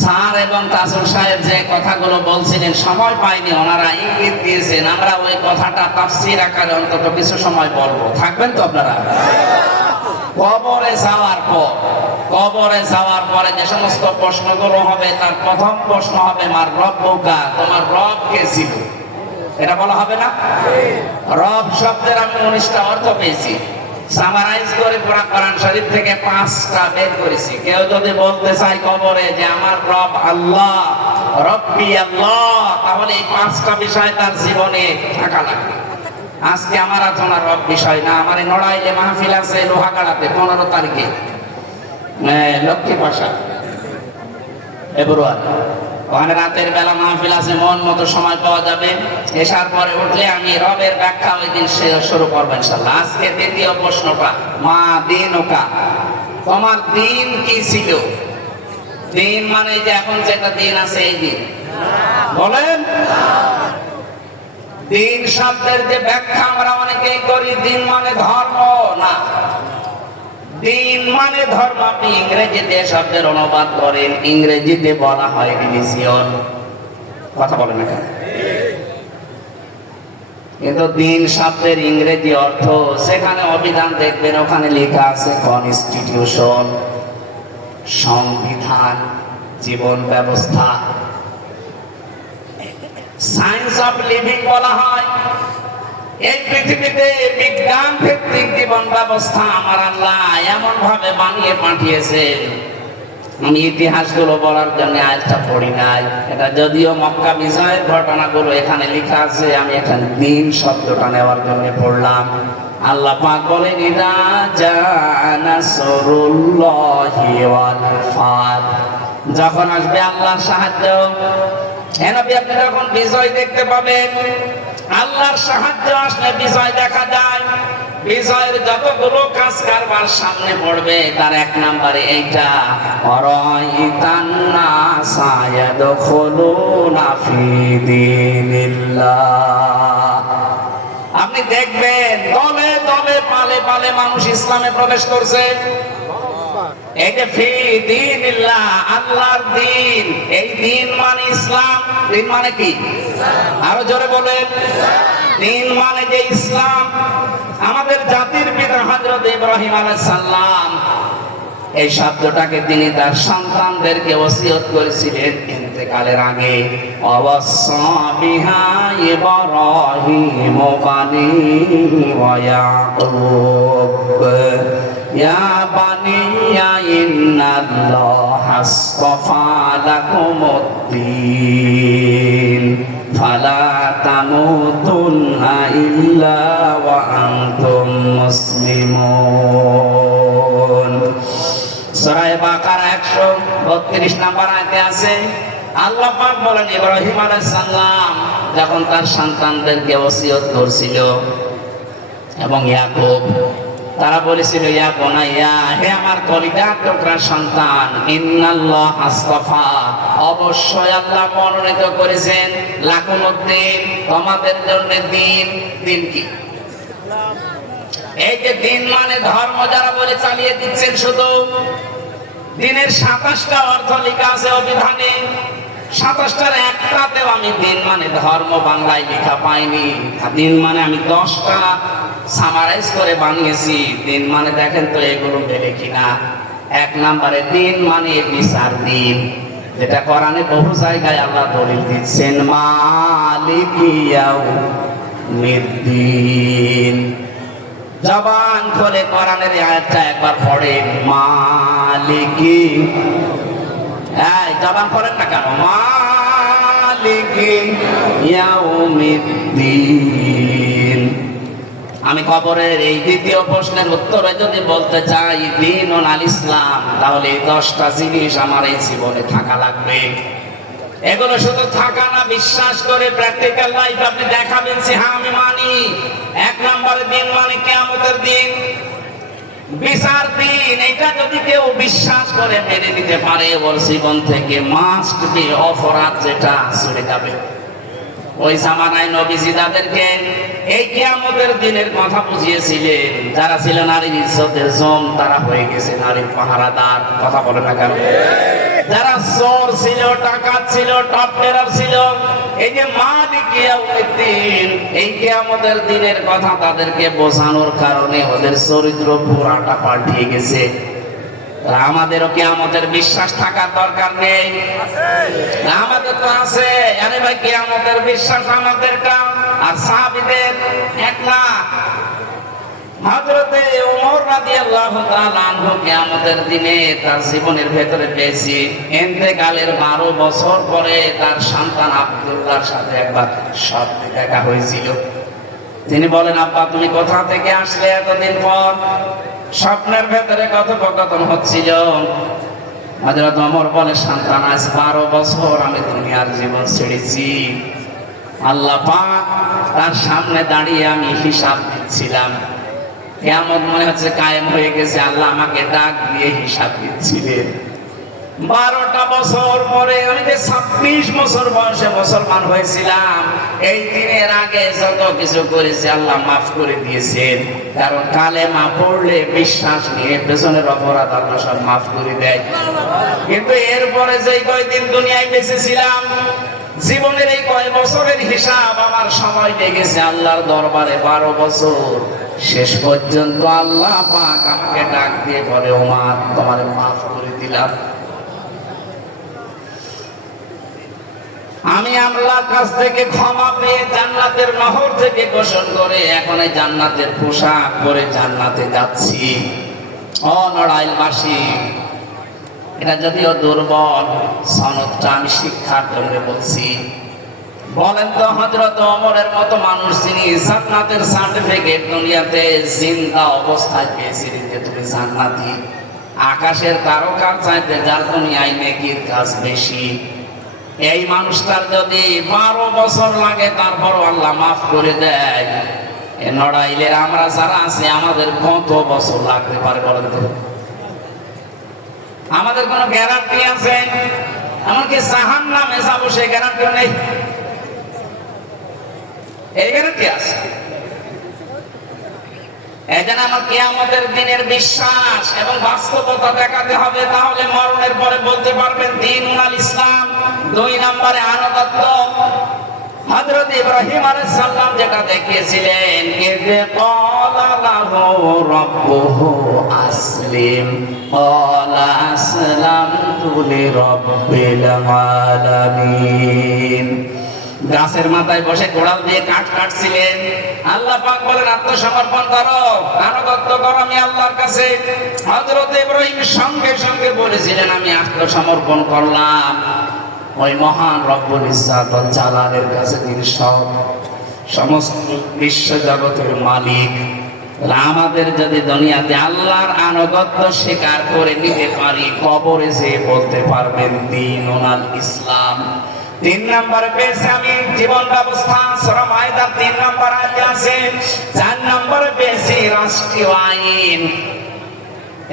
স্যার এবং তাসুর সাহেব যে কথাগুলো বলছিলেন, সময় পাইনি, ওনারা ইঙ্গিত দিয়েছেন, আমরা ওই কথাটা তাফসীর আকারে অন্তত কিছু সময় বলবো। থাকবেন তো আপনারা? কবরে যাওয়ার পরে যে সমস্ত প্রশ্নগুলো হবে, তার প্রথম প্রশ্ন হবে মার রব্বুকা, তোমার রব কে ছিল? এটা বলা হবে না? রব শব্দের আমি 19টা অর্থ পেয়েছি, সামারাইজ করে পুরা কোরআন শরীফ থেকে 5টা বের করেছি। কেউ যদি বলতে চায় কবরে যে আমার রব আল্লাহ, রব্বি আল্লাহ, তাহলে এই 5টা বিষয় তার জীবনে থাকা লাগবে। আজকে আমার আলোচনার রব বিষয় না, আমার এই নড়াইলে মাহফিল আছে লোহাগাড়াতে 15 তারিখে, লক্ষ্মী পাশা ফেব্রুয়ারি, ওখানে রাতের বেলা মাহফিল আছে, মন মতো সময় পাওয়া যাবে। এসার পরে উঠলে আমি রবের ব্যাখ্যা ওই দিন শুরু করবো ইনশাআল্লাহ। আজকে দ্বিতীয় প্রশ্নটা, মা দিনুকা, তোমার দিন কি ছিল? দিন মানে যে এখন যেটা দিন আছে এই দিন, বলেন। দিন শব্দের যে ব্যাখ্যা আমরা অনেকেই করি, দিন মানে ধর্ম না, দিন মানে ধর্ম। আপনি ইংরেজিতে শব্দের অনুবাদ করেন, ইংরেজিতে বলা হয় রিলিজিয়ন। কথা বলেন না, কিন্তু দিন শব্দের ইংরেজি অর্থ, সেখানে অভিধান দেখবেন, ওখানে লেখা আছে কনস্টিটিউশন, সংবিধান, জীবন ব্যবস্থা। সায়েন্স অফ লিভিং বলা হয়। এই পৃথিবীতে বিজ্ঞান ভিত্তিক জীবন ব্যবস্থা আমার আল্লাহ এমন ভাবে বানিয়ে পাঠিয়েছেন। আমি ইতিহাসগুলো বলার জন্য আয়াতটা পড়ি নাই, এটা যদিও মক্কা বিজয়ের ঘটনাগুলো এখানে লেখা আছে, আমি এখানে দিন শব্দটা নেওয়ার জন্য পড়লাম। আল্লাহ পাক বলেন, ইদা জাআ নাসরুল্লাহি ওয়াল ফাত, যখন আসবে আল্লাহর সাহায্য, হে নবী আপনি যখন বিজয় দেখতে পাবেন, আল্লাহর সাহায্য আসলে বিজয় দেখা যায়। বিজয়ের যতগুলো কাজ কারবার সামনে পড়বে তার এক নম্বরে এইটা, অরাইতান নাসা ইয়াদখুলুনা ফি দীনিল্লাহ। আপনি দেখবেন দলে দলে পালে পালে মানুষ ইসলামে প্রবেশ করছে। এই যে ফি দীনিল্লাহ, আল্লাহর দ্বীন, এই দ্বীন মানে ইসলাম। দ্বীন মানে কি? আরো জোরে বলেন। দ্বীন মানে যে ইসলাম। আমাদের জাতির পিতা হযরত ইব্রাহিম আলাইহিস সালাম এই শব্দটাকে তিনি তার সন্তানদেরকে ওসিয়ত করেছিলেন ইন্তেকালের আগে। অবশ্যা বিহা ইব্রাহিম বানিহি ওয়া ইয়াকুব ইয়া বানিয়া ইন্নাল্লাহা আসতাফা লাকুমুদ-দীন ফালা তামুতুন্না ইল্লা ওয়া আনতুম মুসলিমুন। সূরা বাকারা 132 নম্বর আয়াতে আছে, আল্লাহ পাক বলেন ইব্রাহিম আলাইহিস সালাম যখন তার সন্তানদেরকে ওসিয়ত করছিল এবং ইয়াকুব, তারা বলেছিল ইয়া বুনাইয়া, হে আমার কলিজার টুকরা সন্তান, ইন্নাল্লাহ আসতাফা, অবশ্যই আল্লাহ মনোনীত করেছেন, লাকুমুদ-দীন, তোমাদের জন্য দিন। দিন কি? এই যে দিন মানে ধর্ম, যারা বলে চালিয়ে দিচ্ছেন শুধু। দিনের 27টা অর্থ লেখা আছে অভিধানে, 27টার একটাতেও আমি দিন মানে ধর্ম বাংলায় লেখা পাইনি। দিন মানে আমি 10টা সামারাইজ করে বানিয়েছি। দিন মানে দেখেন তো এগুলো মেলে কিনা। এক নম্বরে দিন মানে বিচার দিন, যেটা কোরআনে বহু জায়গায় আল্লাহ দলিল দিচ্ছেন, মালিকি ইয়াউমিদ্দিন। জবান খুলে কোরআনের আয়াতটা একবার পড়েন, মালিকি, এই জবান করেন না কেন, মালিকি ইয়াউমিদ্দিন। আমি কবরের এই দ্বিতীয় প্রশ্নের উত্তরে যদি বলতে চাই দীনুন আল ইসলাম, তাহলে এই 10টা জিনিস আমার এই জীবনে থাকা লাগবে। এগুলো শুধু থাকা না, বিশ্বাস করে প্র্যাকটিক্যাল লাইফ আপনি দেখাবেন যে হ্যাঁ আমি মানি। এক নম্বরে দিন মানে কিয়ামতের দিন, বিচার দিন। এটা যদি কেউ বিশ্বাস করে মেনে নিতে পারে, ওর জীবন থেকে মাস্ট বি অপরাধ যেটা চলে যাবে। ওই জামানায় নবীজি তাদেরকে এই কিয়ামতের দিনের কথা বুঝিয়েছিলেন। যারা ছিল নারীর ইজ্জতের জম, তারা হয়ে গেছে নারীর পাহারাদার। কথা বলে না কেন? যারা চোর ছিল, ডাকাত ছিল, টপ টেরার ছিল, এই যে মালিকি ইয়াউমিদ্দিন, এই কিয়ামতের দিনের কথা তাদেরকে বোঝানোর কারণে ওদের চরিত্র পুরাটা পাল্টে গেছে। আমাদেরও কিয়ামতের বিশ্বাস থাকার দরকার নেই? আমাদের তো আছে। আরে ভাই, কিয়ামতের বিশ্বাস আমাদেরটা আর সাহাবীদের এক না। হযরতে ওমর রাদিয়াল্লাহু তাআলা আনহু কিয়ামতের দিনে তার জীবনের ভেতরে পেয়েছি, ইন্তেকালের 12 বছর পরে তার সন্তান আব্দুল্লাহর সাথে একবার স্বপ্নে দেখা হয়েছিল। তিনি বলেন, আব্বা তুমি কোথা থেকে আসলে এতদিন পর? স্বপ্নের ভেতরে কথোপকথন হচ্ছিল। হযরত ওমর বলে, সন্তান আজ 12 বছর আমি দুনিয়ার জীবন ছেড়েছি। আল্লাহ পাক তার সামনে দাঁড়িয়ে আমি হিসাব দিচ্ছিলাম। কিয়ামত মনে হচ্ছে কায়েম হয়ে গেছে। আল্লাহ আমাকে ডাক দিয়ে হিসাব দিচ্ছিলেন। 12টা বছর পরে আমি যে 26 বছর বয়সে মুসলমান হয়েছিলাম, এই দিনের আগে যত কিছু করেছি আল্লাহ মাফ করে দিয়েছেন। কারণ কালেমা পড়লে, বিশ্বাস নিয়ে পেছনের অপরাধ আল্লাহ সব মাফ করে দেয়। কিন্তু এরপরে যে কয়দিন দুনিয়ায় বেঁচেছিলাম, জীবনের এই কয় বছরের হিসাব আমার সময় লেগেছে আল্লাহর দরবারে 12 বছর। শেষ পর্যন্ত আল্লাহ পাক আমাকে ডাক দিয়ে বলে, ওমর তোমারে মাফ করে দিলাম। আমি আল্লাহর কাছ থেকে ক্ষমা পেয়ে জান্নাতের নহর থেকে গোসল করে এখন এই জান্নাতের পোশাক পরে জান্নাতে যাচ্ছি। অনড়াইলবাসী, এটা যদিও দুর্বল সনদটা আমি শিক্ষার জন্য বলছি। বলেন তো, হযরত ওমরের মতো মানুষ যিনি জান্নাতের সার্টিফিকেট দুনিয়াতে জিন্দা অবস্থায় পেয়েছিলেন যে তুমি জান্নাতি, আকাশের তারকার চাইতে যার দুনিয়ায় নেকির কাজ বেশি, এই মানুষটার যদি 12 বছর লাগে তারপরও আল্লাহ মাফ করে দেয়, এ নড়াইলের আমরা যারা আছি আমাদের কত বছর লাগতে পারে বলেন তো? আমাদের কোনো গ্যারান্টি আছে? এমনকি জাহান্নামে যাবো সেই গ্যারান্টিও নেই। এই গ্যারান্টি আছে? এই জন্য আমার কিয়ামতের দিনের বিশ্বাস এবং বাস্তবতা দেখাতে হবে, তাহলে মরণের পরে বলতে পারবেন দীনুল ইসলাম। 2 নম্বরে আনুগত্য। হযরত ইব্রাহিম আলাইহিস সালাম যেটা দেখিয়েছিলেন, ইযে ক্বালা লাহু রাব্বুহু আসলিম ক্বালা আসলামতু লিরাব্বিল আলামিন। গাছের মাথায় বসে কোড়াল দিয়ে কাঠ কাটছিলেন, আল্লাহ পাক বলেন আত্মসমর্পণ করো, আনুগত্য করো আমি আল্লাহর কাছে। হযরত ইব্রাহিম সঙ্গে সঙ্গে বলেছিলেন আমি আত্মসমর্পণ করলাম ওই মহান রব্বুল ইজ্জাত ওয়াল জালালের কাছে, তিনি সমস্ত বিশ্ব জগতের মালিক। আমাদের যদি দুনিয়াতে আল্লাহর আনুগত্য স্বীকার করে নিতে পারি, কবরে যে বলতে পারবেন দীনুল ইসলাম। 3 নম্বরে পেয়েছি আমি জীবন ব্যবস্থা, সূরা মাইদার 3 নম্বর আয়াতে আছে। 4 নম্বরে পেয়েছি রাষ্ট্রীয় আইন,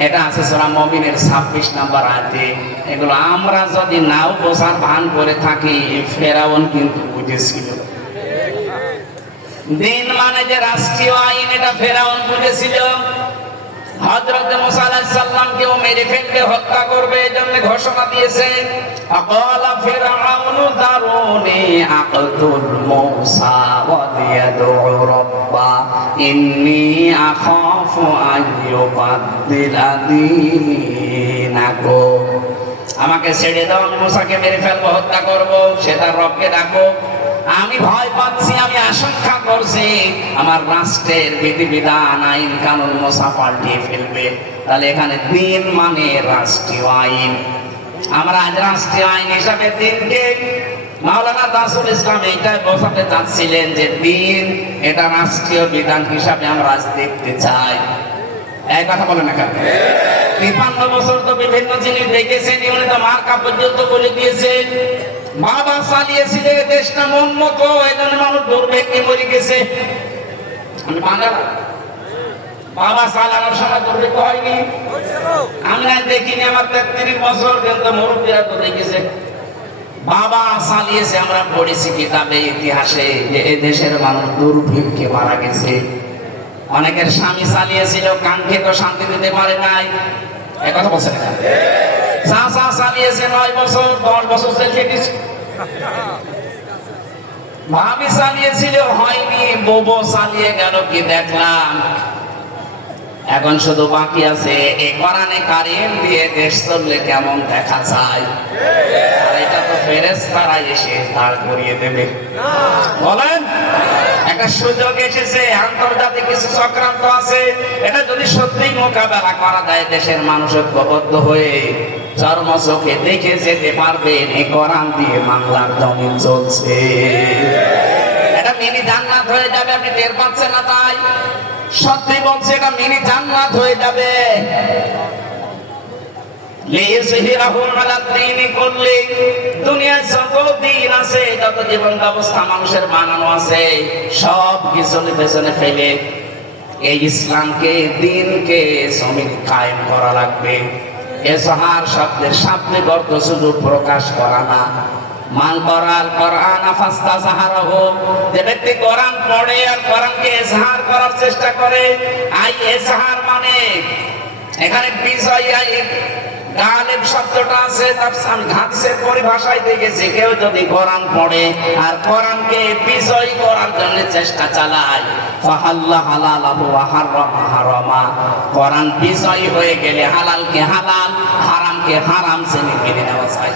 এটা আছে সূরা মুমিনের 26 নম্বর আয়াতে। এগুলো আমরা যদি নাও বোঝার ভান করে থাকি, ফেরাউন কিন্তু বুঝেছিল। দিন মানে যে রাষ্ট্রীয় আইন, এটা ফেরাউন বুঝেছিল। হযরত মুসা আলাইহিস সালামকে ও মেরে ফেলবে, হত্যা করবে, এজন্য ঘোষণা দিয়েছে আকালা ফিরআউনু দারুনি আকতুল মুসা ওয়া লিয়াদউ রাব্বা ইন্নী আখাফু আইয়ুবাদদিলা দীনাকুম। আমাকে ছেড়ে দাও, আমি মুসাকে মেরে ফেলবো, হত্যা করবো, সে তার রবকে ডাকো। আমি ভয় পাচ্ছি, আমি আশঙ্কা করছি আমার রাষ্ট্রের বিধিবিধান আইন কানুন মুসা পাল্টিয়ে ফেলবে। তাহলে এখানে দিন মানে রাষ্ট্রীয় আইন। আমরা আজ রাষ্ট্রীয় আইন হিসাবে দিনকে মাওলানা তাজুল ইসলাম এইটাই বোঝাতে চাচ্ছিলেন যে দিন এটা রাষ্ট্রীয় বিধান হিসাবে আমরা আজ দেখতে চাই। এই কথা বলেন না কেন? 53 বছর তো বিভিন্ন জিনিস দেখেছেন, উনি তো মার্কা পর্যন্ত বলে দিয়েছেন। বাবা চালিয়েছিল দেশটা মন মতো, এই জন্য মানুষ দুর্ভিক্ষে মরে গেছে। আমি বাঙালি, বাবা চালানোর সময় দুর্ভিক্ষ হয়নি, আমি দেখিনি। আমার 33 বছর কিন্তু মুরব্বীরা তো দেখেছে। বাবা চালিয়েছে, আমরা পড়েছি কিতাবে ইতিহাসে যে এই দেশের মানুষ দুর্ভিক্ষে মারা গেছে। অনেকের স্বামী চালিয়েছিল, কাঙ্ক্ষে তো শান্তি দিতে পারে নাই। এই কথা বলছে না? চাচা চালিয়েছে 9 বছর, 10 বছর জেল খেটেছে। ভাবি চালিয়েছিল, হয়নি। বউ চালিয়ে গেল, কি দেখলাম। এখন শুধু বাকি আছে এই কোরআনে কারিম দিয়ে দেশ চললে কেমন দেখা যায়। আর এটা তো ফেরেশতারা এসে দাঁড় করিয়ে দেবে। বলেন, একটা সুযোগ এসেছে, আন্তর্জাতিক কিছু চক্রান্ত আছে, এটা যদি সত্যি মোকাবেলা করা যায়, দেশের মানুষ ঐক্যবদ্ধ হয়ে চর্ম চোখে দেখে যেতে পারবেন এই কোরআন দিয়ে বাংলার জমিন চলছে। এটা মিনি জান্নাত হয়ে যাবে, আপনি টের পাচ্ছেন না? তাই সত্যি বলছে, এটা মিনি জান্নাত হয়ে যাবে। দুনিয়ায় যত দিন আছে, যত জীবন ব্যবস্থা মানুষের বানানো আছে, সব কিছু পেছনে ফেলে এই ইসলামকে, দিনকে জমিন কায়েম করা লাগবে। এজহার শব্দের শাব্দিক অর্থ শুধু প্রকাশ করা না। মান করাল কোরআন ফাস্তাজহারহু, যে ব্যক্তি কোরআন পড়ে আর কোরআনকে ইজহার করার চেষ্টা করে, আই ইজহার মানে এখানে বিজয় গালিব শব্দটা আছে, তার হাদিসের পরিভাষায় দেখেছি, কেউ যদি কোরআন পড়ে আর কোরআনকে বিজয় করার জন্য চেষ্টা চালায়, ফাহাল্লা হালালাহু ওয়া হারামা হারামা, কোরআন বিজয় হয়ে গেলে হালালকে হালাল, হারামকে হারাম শ্রেণী মেনে নেওয়া যায়।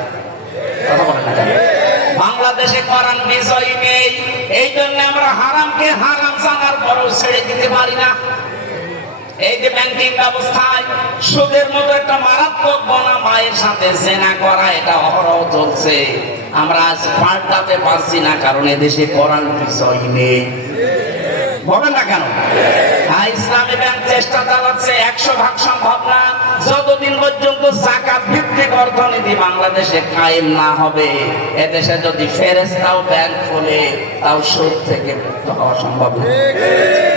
কথা বলেন না কেন? বাংলাদেশে কোরআন বিজয় নেই, এই জন্য আমরা হারামকে হারাম জানার পরও ছেড়ে দিতে পারি না। এই যে ব্যাংকিং ব্যবস্থায় সুদের মতো একটা মারাত্মক বনা, মায়ের সাথে জেনা করা, এটা অহরহ চলছে। আমরা আজ পাল্টাতে পারছি না, কারণ এদেশে কোরআন বিষয় নেই। বলেন না কেন? ইসলামী ব্যাংক চেষ্টা চালাচ্ছে, 100 ভাগ সম্ভব না। যতদিন যতদিন পর্যন্ত যাকাত ভিত্তিক অর্থনীতি বাংলাদেশে কায়েম না হবে, এদেশে যদি ফেরেশতাও ব্যাংক খোলে তাও সুদ থেকে মুক্ত হওয়া সম্ভব না।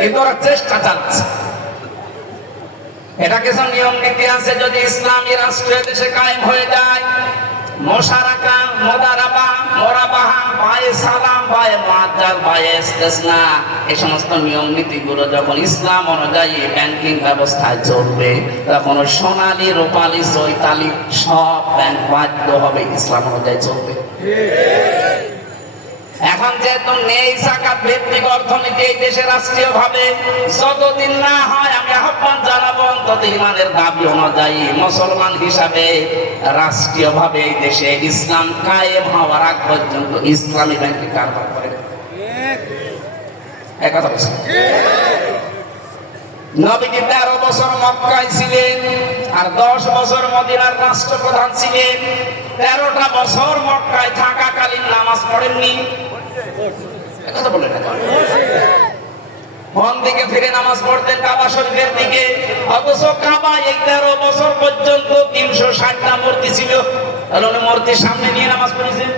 কিন্তু ওরা চেষ্টা চালাচ্ছে। এটা কিছু নিয়ম নীতি আছে। যদি ইসলামী রাষ্ট্র দেশে কায়েম হয়ে যায়, মুশারাকা, মুদারাবা, মুরাবাহা, বায়ে সালাম, বায়ে মুআজ্জাল, বায়ে ইসতিসনা, এই সমস্ত নিয়ম নীতিগুলো যখন ইসলাম অনুযায়ী ব্যাংকিং ব্যবস্থায় চলবে, তখন ওই সোনালী, রূপালী, চৈতালি সব ব্যাংক বাধ্য হবে ইসলাম অনুযায়ী চলবে। এখন যেহেতু নেই যাকাত ভিত্তিক অর্থনীতি এই দেশে রাষ্ট্রীয় ভাবে, যতদিন না হয় আমি আহ্বান জানাবো অন্তত ইমানের দাবি অনুযায়ী মুসলমান হিসাবে রাষ্ট্রীয় ভাবে এই দেশে ইসলাম কায়েম হওয়ার আগ পর্যন্ত ইসলামী ব্যাংকে কারবার করে। এক কথা বলছি, নবীজি 13 বছর মক্কায় ছিলেন আর 10 বছর মদিনার রাষ্ট্রপ্রধান ছিলেন। 13টা বছর মক্কায় থাকাকালীন নামাজ পড়েননি। কথা বলেন না, কোন দিকে ফিরে নামাজ পড়তেন? কাবা শরীফের দিকে। অথচ কাবা এই 13 বছর পর্যন্ত 360টা মূর্তি ছিল। তাহলে উনি মূর্তির সামনে নিয়ে নামাজ পড়েছেন?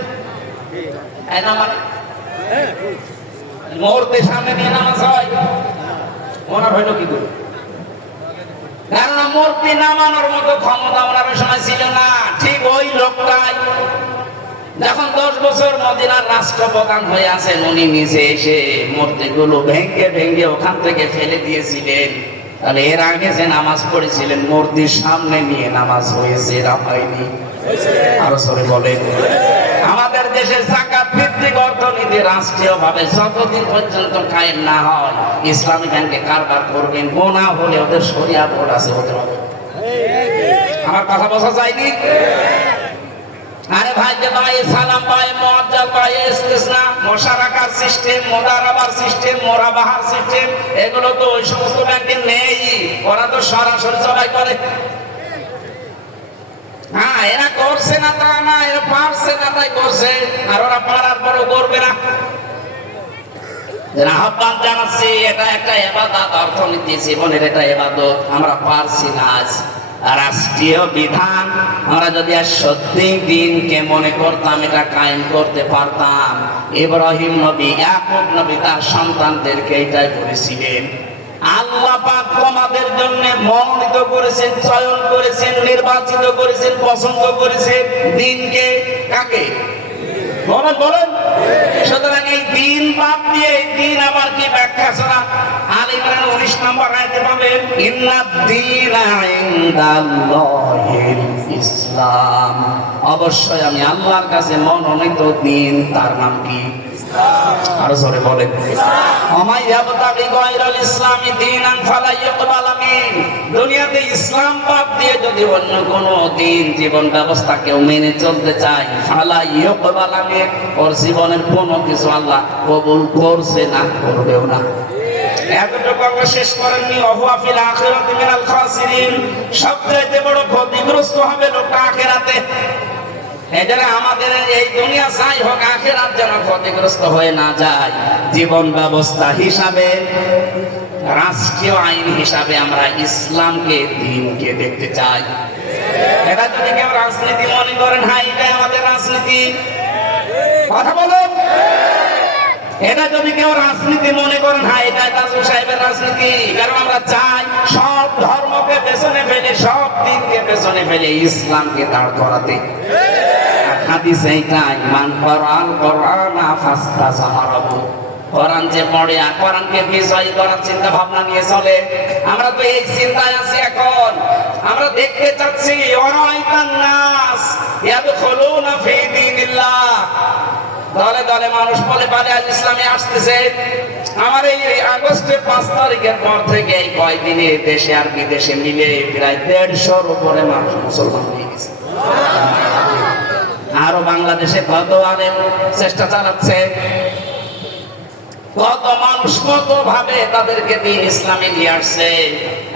মূর্তির সামনে নিয়ে নামাজ হয়? ওনার হইল কি করে? কারণ মূর্তি নামানোর মতো ক্ষমতা ওনার ওই সময় ছিল না। ঠিক ওই লোকটাই যখন 10 বছর মদিনার রাষ্ট্রপ্রধান হয়ে আছেন, উনি নিজে এসে মূর্তিগুলো ভেঙে ভেঙে ওখান থেকে ফেলে দিয়েছিলেন। তাহলে এর আগে যে নামাজ পড়েছিলেন মূর্তির সামনে নিয়ে নামাজ হয়েছে, এরা হয়নি? আরো সরে বলেন। আমাদের দেশে যাকাত ভিত্তিক অর্থনীতি রাষ্ট্রীয় ভাবে যতদিন পর্যন্ত কায়েম না হয়, ইসলামী ব্যাংকে কারবার করবেন, গোনা হলে ওদের শরিয়া বোর্ড আছে, হতে হবে। আমার কথা বোঝা যায়নি? আরে ভাই, যে বায়ে সালাম, বায়ে মুআজ্জাল, বায়ে ইসতিসনা, মুশারাকার সিস্টেম, মুদারাবার সিস্টেম, মুরাবাহার সিস্টেম, এগুলো তো ওই সমস্ত ব্যাংকে নেই। ওরা তো সরাসরি সবাই করে। হ্যাঁ, এরা করছে না তা না, এরা পারছে না তাই করছে, আর ওরা পারার পরও করবে না। আহ্বান জানাচ্ছি, এটা একটা ইবাদত, অর্থনীতি জীবনের এটা ইবাদত। আমরা পারছি না আজ রাষ্ট্রীয় বিধান। আমরা যদি আর সত্যি দিনকে মনে করতাম, এটা কায়েম করতে পারতাম। ইব্রাহিম নবী, ইয়াকুব নবী তার সন্তানদেরকে এটাই বলেছিলেন। আল্লাহ পাক তোমাদের জন্য মনোনীত করেছেন, চয়ন করেছেন, নির্বাচিত করেছেন, পছন্দ করেছেন দিনকে। কাকে বলেন বলেন? সুতরাং এই দিন বাদ দিয়ে এই দিন আবার কি ব্যাখ্যা ছাড়া আলে ইমরান 19 নম্বর আয়াতে পাবেন, ইন্নাদ-দীনা ইনদাল্লাহিল ইসলাম। অবশ্যই আমি আল্লাহর কাছে মনোনীত দিন, তার নাম কি? আরো জোরে বলেন। দুনিয়াতে ইসলাম বাদ দিয়ে যদি অন্য কোন দিন জীবন ব্যবস্থা কেউ মেনে চলতে চায়, ফালা ইউকবাল মিন, ওর জীবনের কোনো কিছু আল্লাহ কবুল করছে না, করবেও না। এতটুকু আল্লাহ শেষ করেননি, ওয়া ফিল আখিরাতি মিনাল খাসিরিন, সবচেয়ে বড় ক্ষতিগ্রস্ত হবে লোকটা আখিরাতে। এজন্য আমাদের এই দুনিয়া যাই হোক, আখিরাত যেন ক্ষতিগ্রস্ত হয়ে না যায়। জীবন ব্যবস্থা হিসাবে, রাষ্ট্রীয় আইন হিসাবে আমরা ইসলামকে, দিনকে দেখতে চাই। এটা যদি কেউ রাজনীতি মনে করেন, হ্যাঁ এটাই আমাদের রাজনীতি, কথা বলুন। এটা যদি কেউ রাজনীতি মনে করেন, হ্যাঁ এটাই তাজুল সাহেবের রাজনীতি। কারণ আমরা চাই সব ধর্মকে পেছনে ফেলে, সব দিনকে পেছনে ফেলে ইসলামকে দাঁড় করাতে। হাদিস এইটাই, মান করাল কোরআনা ফাস্তাযহারাহু, কোরআন যে পড়ে আর কোরআনকে বিজয়ী করার চিন্তা ভাবনা নিয়ে চলে। আমরা তো এই চিন্তায় আছি এখন। আমরা দেখতে চাচ্ছি ওয়ারাইতান নাস ইয়াদখুলুনা ফি দীনিল্লাহ, দলে দলে মানুষ বলে পালে আজ ইসলামে আসতেছে। আমার এই আগস্টের 5 তারিখের পর থেকে এই কয়দিনে দেশে আর বিদেশে মিলে প্রায় 150-র উপরে মানুষ মুসলমান হয়ে গেছে। আরো বাংলাদেশে কত আলেম চেষ্টা চালাচ্ছে, কত মানুষ কত ভাবে তাদেরকে দিন ইসলামে নিয়ে আসছে।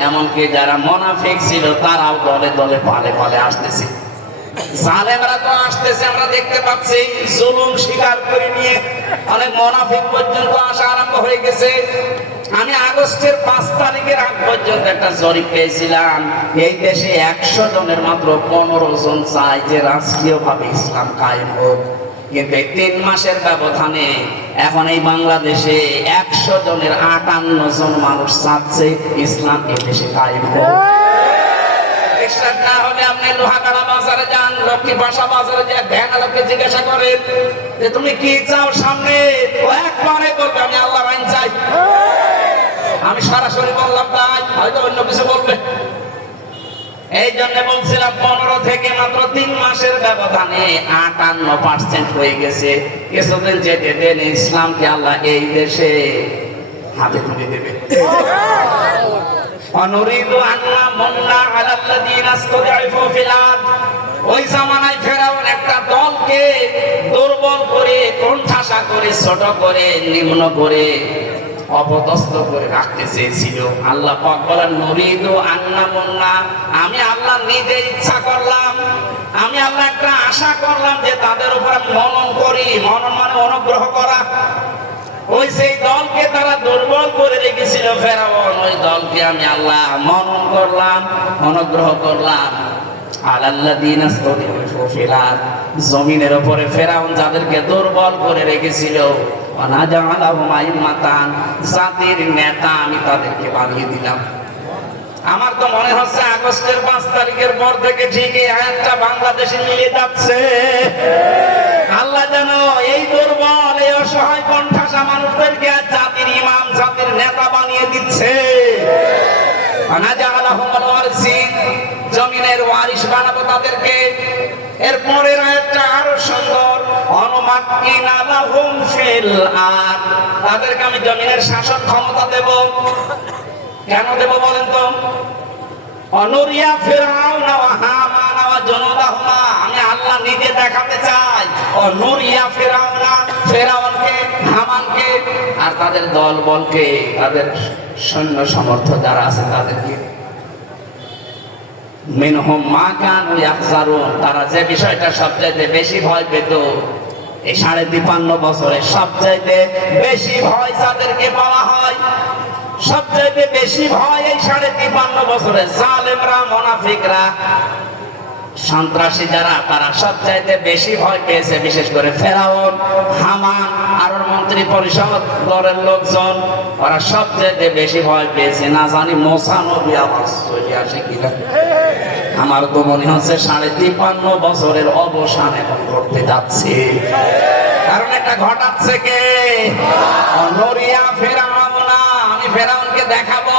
এমনকি যারা মুনাফিক ছিল তারাও দলে দলে পালে পালে আসতেছে। জালেমরা তো আসতেছে, আমরা দেখতে পাচ্ছি। জুলুম স্বীকার করে নিয়ে অনেক মুনাফিক পর্যন্ত আসা আরম্ভ হয়ে গেছে। আমি আগস্টের 5 তারিখের আগ পর্যন্ত একটা জরিপ পেয়েছিলাম, এই দেশে 100 জনের মাত্র 15 জন চায় যে রাষ্ট্রীয়ভাবে ইসলাম কায়েম হোক। কিন্তু এই 3 মাসের ব্যবধানে এখন এই বাংলাদেশে 100 জনের 58 জন মানুষ চাচ্ছে ইসলাম এই দেশে কায়েম হোক। বিশ্বাস না হলে আপনি লোহাগাড়া বাজারে যান, লক্ষ্মী ভাষা বাজারে যান, ভ্যানালোকে জিজ্ঞাসা করেন যে তুমি কি চাও সামনে, ও একবারে বলবে আমি আল্লাহর আইন চাই। আমি সরাসরি বললাম তাই, হয়তো অন্য কিছু বলবে। এই জন্য বলছিলাম 15 থেকে মাত্র 3 মাসের ব্যবধানে 58% হয়ে গেছে। কিছুদিন যেতে দেন ইসলামকে আল্লাহ এই দেশে হাতে তুলে দেবে। অনুরিদু আন্না মুন্না আলাল্লাযিনা ইসতাদঈফু ফিল আরদ। ওই জামানায় ফেরাউন একটা দলকে দুর্বল করে, কোণঠাসা করে, ছোট করে, নিম্ন করে, অপদস্থ করে রাখতে চেয়েছিল। আল্লাহ পাক বলেন নুরিদু আন্না মুন্না, আমি আল্লাহ নিজে ইচ্ছা করলাম, আমি আল্লাহ একটা আশা করলাম যে তাদের উপর মনন করি। মনন মানে অনুগ্রহ করা। ওই সেই দলকে তারা দুর্বল করে রেখেছিল ফেরাউন, ওই দলকে আমি আল্লাহ মনন করলাম, অনুগ্রহ করলাম। আলাল্লাযিনা ইসতাদঈফু ফিল আরদ, জমিনের উপরে ফেরাউন যাদেরকে দুর্বল করে রেখেছিল, ওয়ানাজআলাহুম আইম্মাতান, জাতির নেতা আমি তাদেরকে বানিয়ে দিলাম। আমার তো মনে হচ্ছে আগস্টের 5 তারিখের পর থেকে ঠিক এই আয়াতটা বাংলাদেশে মিলে যাচ্ছে। আল্লাহ যেন এই দুর্বল, এই অসহায় কোণঠাসা মানুষদেরকে জাতির ইমাম, জাতির নেতা বানিয়ে দিচ্ছে। ওয়ানাজআলাহুমুল ওয়ারিসিন, জমিনের ওয়ারিস বানাবো তাদেরকে। এরপরের আয়াতটা আরো সুন্দর, অনুমাক্কিনা লাহুম ফিল আরদ, তাদেরকে আমি জমিনের শাসন ক্ষমতা দেব। কেন দেব বলেন তো? অনুরিয়া ফিরআউন ওয়া হামান ওয়া জুনুদাহুমা, আমি আল্লাহ নিজে দেখাতে চাই অনুরিয়া ফিরআউনা, ফিরআউনকে, হামানকে আর তাদের দল বলকে, তাদের সৈন্য সমর্থ যারা আছে তাদেরকে, মিনহুম মা কানু ইয়াহজারুন, তারা যে বিষয়টা সবচাইতে বেশি ভয় পেত এই 53 বছরে, সবচাইতে বেশি ভয় যাদেরকে পাওয়া হয়, সবচাইতে বেশি ভয় এই 53 বছরে জালেমরা, মুনাফিকরা, সন্ত্রাসী যারা, তারা সবচাইতে বেশি ভয় পেয়েছে। বিশেষ করে ফেরাউন, হামান আর মন্ত্রী পরিষদ দলের লোকজন, ওরা সবচাইতে বেশি ভয় পেয়েছে। না জানি মুসা নবী আবার চলে আসে কিনা। আমার তো মনে হচ্ছে 53 বছরের অবসান এখন ঘটতে যাচ্ছে। কারণ এটা ঘটাচ্ছে কে? অনুরিয়া ফিরআউনা, আমি ফেরাউনকে দেখাবো।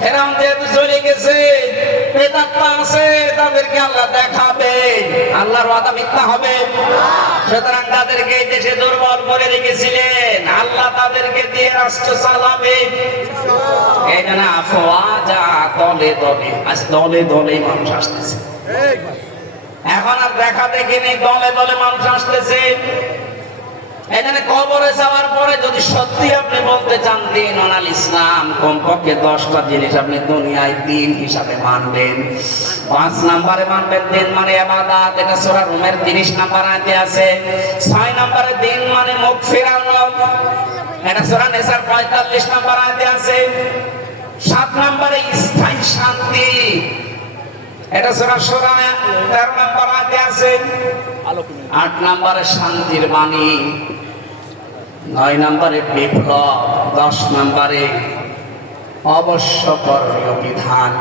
ফেরাউন যেহেতু চলে গেছে, প্রেতাত্মা আছে, তাদেরকে আল্লাহ দেখাবে। আল্লাহর ওয়াদা মিথ্যা হবে? সুতরাং তাদেরকে এই দেশে দুর্বল করে রেখেছিলেন, আল্লাহ তাদেরকে দিয়ে রাষ্ট্র চালাবে। এই জন্য আফওয়াজা, দলে দলে, আজ দলে দলে মানুষ আসতেছে। এখন আর দেখা দেখি নেই, দলে দলে মানুষ আসতেছে। এখানে কবরে যাওয়ার পরে যদি সত্যি আপনি বলতে চান দিন অনাল ইসলাম, কমপক্ষে 10টা জিনিস আপনি দুনিয়ায় দিন হিসাবে মানবেন। 5 নম্বরে মানবেন দিন মানে ইবাদত, এটা সূরা রুমের 30 নম্বর আয়াতে আছে। 6 নম্বরে দিন মানে মুখ ফেরানো, এটা সূরা নিসার 45 নম্বর আয়াতে আছে। 7 নম্বরে স্থায়ী শান্তি, এটা সূরা শূরা 13 নম্বর আয়াতে আছে। 8 নম্বরে শান্তির বাণী, 9 নম্বরে বিপ্লব, 10 নম্বরে অবশ্য করণীয় বিধান।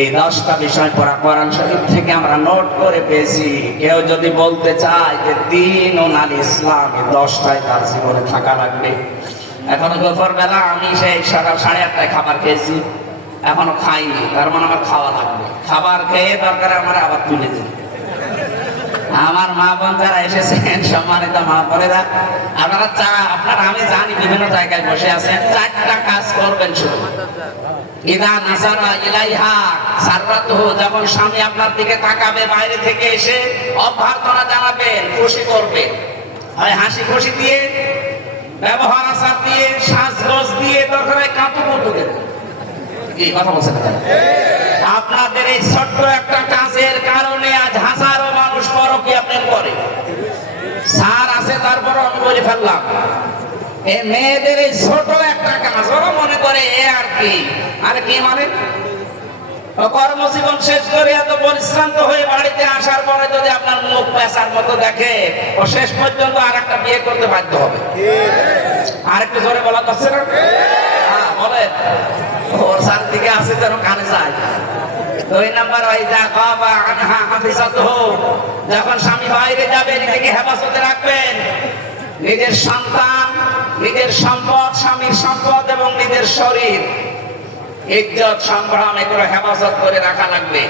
এই 10টা বিষয় পড়া কোরআন শরীফ থেকে আমরা নোট করে পেয়েছি। কেউ যদি বলতে চায় যে দিন ও নাল ইসলাম, এই 10টাই তার জীবনে থাকা লাগবে। এখনো দুপুর বেলা আমি সেই সকাল 8:30টায় খাবার খেয়েছি, এখনো খাইনি, তার মানে আমার খাওয়া লাগবে। খাবার খেয়ে দরকার আমার আবার তুলে দিন। আমার মা বোন যারা এসেছেন, সম্মানিত মা বোনেরা, আপনারা আমি জানি বিভিন্ন জায়গায় বসে আছেন, 4টা কাজ করবেন শুধু। ইদা নাসারা ইলাইহা সাররাতুহু, যখন স্বামী আপনার দিকে তাকাবে বাইরে থেকে এসে, অভ্যর্থনা জানাবেন, খুশি করবেন। হয় হাসি খুশি দিয়ে, ব্যবহার আচার দিয়ে, সাজগোজ দিয়ে, দরকার হয় কাঁতুকুটু দেবেন। এই কথা বলছেন আপনাদের এই ছোট্ট একটা কাজের কারণে আজ হাজারো মানুষ পরকীয়া প্রেম করে। সার আছে তারপর আমি বলে ফেললাম, এই মেয়েদের এই ছোট একটা কাজ ওরা মনে করে এ আর কি, আর কি মানে কর্মজীবন শেষ করে এত পরিশ্রান্ত হয়ে বাড়িতে আসার পরে যদি আপনার মুখ পেশার মতো দেখে, ও শেষ পর্যন্ত আর একটা বিয়ে করতে বাধ্য হবে। আর একটু জোরে বলা যাচ্ছে না? হ্যাঁ বলে, ওর চারদিকে আছে যেন কানে যায়। 2 নাম্বার যখন স্বামী বাইরে যাবে নিজেকে হেফাজতে রাখবেন। নিজের সন্তান, নিজের সম্পদ, স্বামীর সম্পদ এবং নিজের শরীর ইজ্জত সম্ভ্রম এগুলো হেফাজত করে রাখা লাগবে।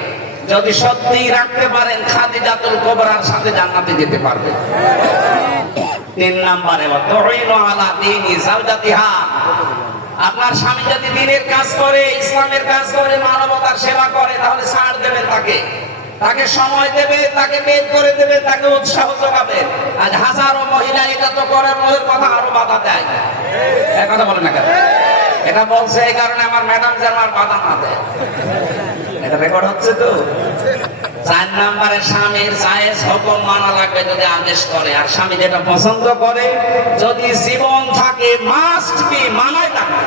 যদি সত্যি রাখতে পারেন খাদিজাতুল কুবরার সাথে জান্নাতে যেতে পারবে। 3 নম্বরে আপনার স্বামী যদি দিনের কাজ করে, ইসলামের কাজ করে, মানবতার সেবা করে, তাহলে ছাড় দেবেন তাকে, তাকে সময় দেবে, তাকে বের করে দেবে, তাকে উৎসাহ যোগাবে। আজ হাজারো মহিলা এটা তো করে, ওদের কথা আরো বাধা দেয়। এক কথা বলেন না কেন? এটা বলছে এই কারণে আমার ম্যাডাম যেন আর বাধা না দেয়। এটা রেকর্ড হচ্ছে তো। 4 নম্বরে স্বামীর জায়েজ হুকুম মানা লাগবে যদি আদেশ করে, আর স্বামী যেটা পছন্দ করে যদি জীবন থাকে মাস্ট বি মানাই লাগবে।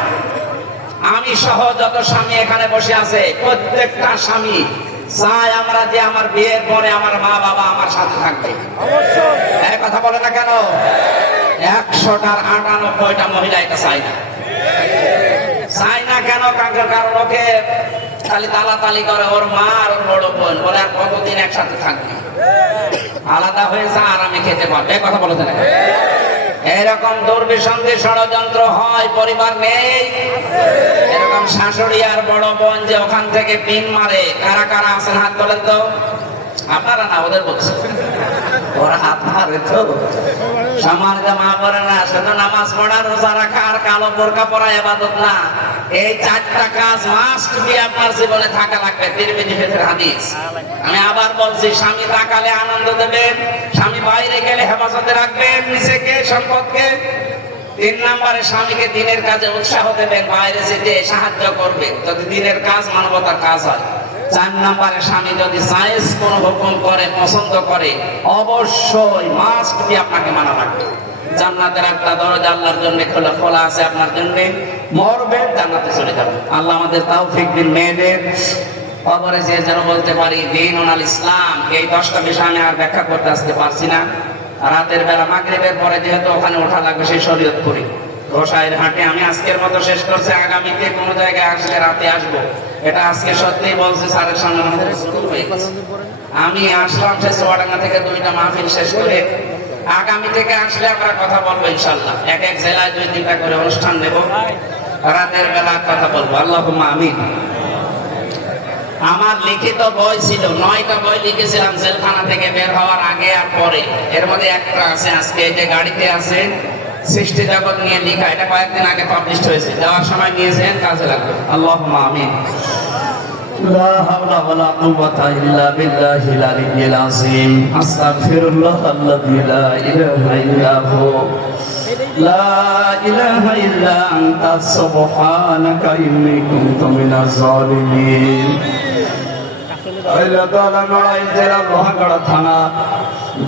আমি সহ যত স্বামী এখানে বসে আছে, প্রত্যেকটা স্বামী চায় আমরা যে আমার বিয়ের পরে আমার মা বাবা আমার সাথে থাকবে। এই কথা বলে না কেন? 100টার 98টা মহিলা এটা চায় না। চায় না কেন? কারণ ওকে খালি তালাতালি করে ওর মা আর ওর বড় বোন, বলে আর কতদিন একসাথে থাকবে, আলাদা হয়ে যা আরামে খেতে পারবে। এই কথা বলেছে না? এরকম দুর্বিসন্ধি ষড়যন্ত্র হয়, পরিবার নেই এরকম শাশুড়ি আর বড় বোন যে ওখান থেকে পিন মারে। কারা কারা আছেন হাত তোলেন তো। আপনারা না, ওদের বলছে, ওরা হাত মারে তো। সম্মানিত মা পড়ে না, শুধু নামাজ পড়া, রোজা রাখা আর কালো বোরকা পরা ইবাদত না। এই 4টা কাজ মাস্ট বি আপনার জীবনে থাকা লাগবে। তিরমিজি শরীফের হাদিস। আমি আবার বলছি, স্বামী তাকালে আনন্দ দেবেন, স্বামী বাইরে গেলে হেফাজতে রাখবেন নিজেকে, সম্পদকে। 3 নম্বরে স্বামীকে দিনের কাজে উৎসাহ দেবেন, বাইরে যেতে সাহায্য করবেন যদি দিনের কাজ মানবতার কাজ হয়। 4 নম্বরে স্বামী যদি জায়েজ কোন হুকুম করে, পছন্দ করে, অবশ্যই মাস্ট বি আপনাকে মানা লাগবে। জান্নাতের একটা দরজা আল্লাহর জন্য খোলা আছে আপনার জন্য। মরবে, জান্নাতে চলে যাবে। আল্লাহ আমাদের তৌফিক দিন। মেয়েদের কবরে যে যেন বলতে পারি দ্বীনুন আল ইসলাম। এই 10টা বিষয় আমি আর ব্যাখ্যা করতে আসতে পারছি না। রাতের বেলা মাগরিবের পরে যেহেতু ওখানে ওঠা লাগবে, সেই শরীয়ত করি ঘোষাইয়ের হাটে আমি আজকের মতো শেষ করছি। আগামীতে কোনো জায়গায় আসলে রাতে আসবো, এটা আজকে সত্যি বলছি। স্যারের সামনে আমাদের শুরু হয়ে গেছে। আমি আসলাম সে চুয়াডাঙ্গা থেকে 2টা মাহফিল শেষ করে। আগামী থেকে আসলে আমরা কথা বলবো ইনশাল্লাহ। এক এক জেলায় 2-3টা করে অনুষ্ঠান দেব, রাতের বেলা কথা বলবো। আল্লাহুম্মা আমিন। আমার লিখিত বই ছিল 9টা বই লিখেছিলাম জেলখানা থেকে বের হওয়ার আগে আর পরে। এর মধ্যে একটা আছে আজকে এই যে গাড়িতে আছে, সৃষ্টি জগৎ নিয়ে লেখা। এটা কয়েকদিন আগে পাবলিশ হয়েছে, যাওয়ার সময় নিয়েছেন, কাজে লাগবে। আল্লাহুম্মা আমিন। লা হাওলা ওয়ালা কুওয়াতা ইল্লা বিল্লাহিল আলিয়্যিল আযীম। আস্তাগফিরুল্লাহাল্লাযী লা ইলাহা ইল্লা হু, লা ইলাহা ইল্লা আনতা সুবহানাকা ইন্নী কুনতু মিনাজ জালিমিন। জেলা লোহাগড়া থানা,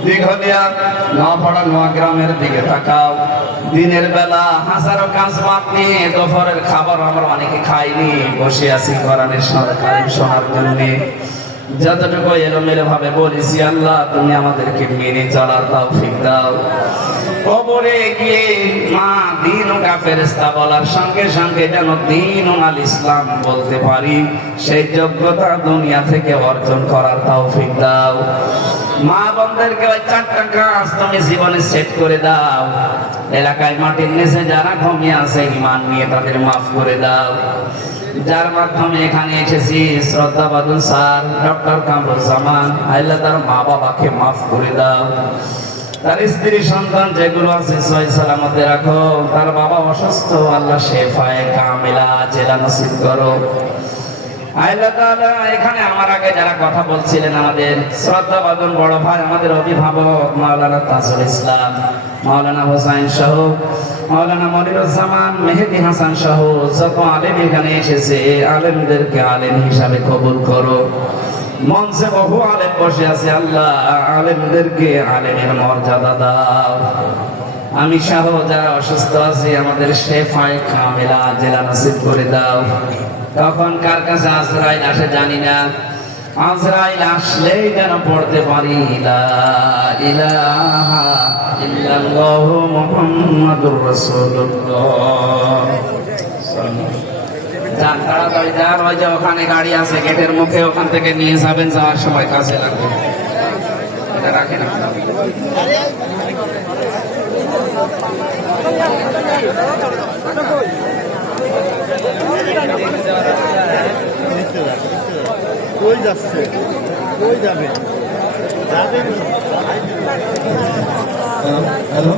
দীঘলিয়া নোয়াপাড়া নোয়া গ্রামের দিকে তাকাও। দিনের বেলা হাজারো কাজ বাদ নিয়ে দুপুরের খাবার আমরা অনেকে খাইনি, বসে আছি কোরআনের কারীম শোনার জন্য। যতটুকু এলোমেলো ভাবে বলেছি, আল্লাহ তুমি আমাদেরকে মেনে চলার তৌফিক দাও। কবরে গিয়ে মা দিন ও ফেরেশতা বলার সঙ্গে সঙ্গে যেন দ্বীনুন আল ইসলাম বলতে পারি, সেই যোগ্যতা দুনিয়া থেকে অর্জন করার তৌফিক দাও। মা বোনদেরকে ওই 4টা কাজ তুমি জীবনে সেট করে দাও। এলাকায় মাটির নিচে যারা ঘুমিয়ে আছে ঈমান নিয়ে তাদের মাফ করে দাও। যার মাধ্যমে এখানে এসেছি শ্রদ্ধাবাদন স্যার ডক্টর কামরুজ্জামান, আল্লাহ তার মা বাবাকে মাফ করে দাও। তার স্ত্রী সন্তান যেগুলো আছে সহি সালামতে রাখো। তার বাবা অসুস্থ, আল্লাহ শেফায়ে কামিলা জেলা নসিব করো। আল্লাহ তাআলা এখানে আমার আগে যারা কথা বলছিলেন, আমাদের শ্রদ্ধাবাদন বড় ভাই, আমাদের অভিভাবক মাওলানা তাজুল ইসলাম, মাওলানা হোসাইন সহ, মাওলানা মনিরুজ্জামান, মেহেদি হাসান সহ যত আলেম এখানে এসেছে, আলেমদেরকে আলেম হিসাবে কবুল করো। মঞ্চে বহু আলেম বসে আছে, আল্লাহ আলেমদেরকে আলেমের মর্যাদা দাও। আমি সহ যারা অসুস্থ আছি আমাদের শেফায়ে কামিলা জেলা নসিব করে দাও। তখন কার কাছে আজরাইল আসে জানি না, আজরাইল আসলেই যেন পড়তে পারি লা ইলাহা ইল্লাল্লাহু মুহাম্মাদুর রাসূলুল্লাহ। যান তাড়াতাড়ি যান, ওই যে ওখানে গাড়ি আছে গেটের মুখে, ওখান থেকে নিয়ে যাবেন, যাওয়ার সময় কাজে লাগবে। এটা রাখেন কই যাচ্ছে, কই যাবে, যাবে। হ্যালো।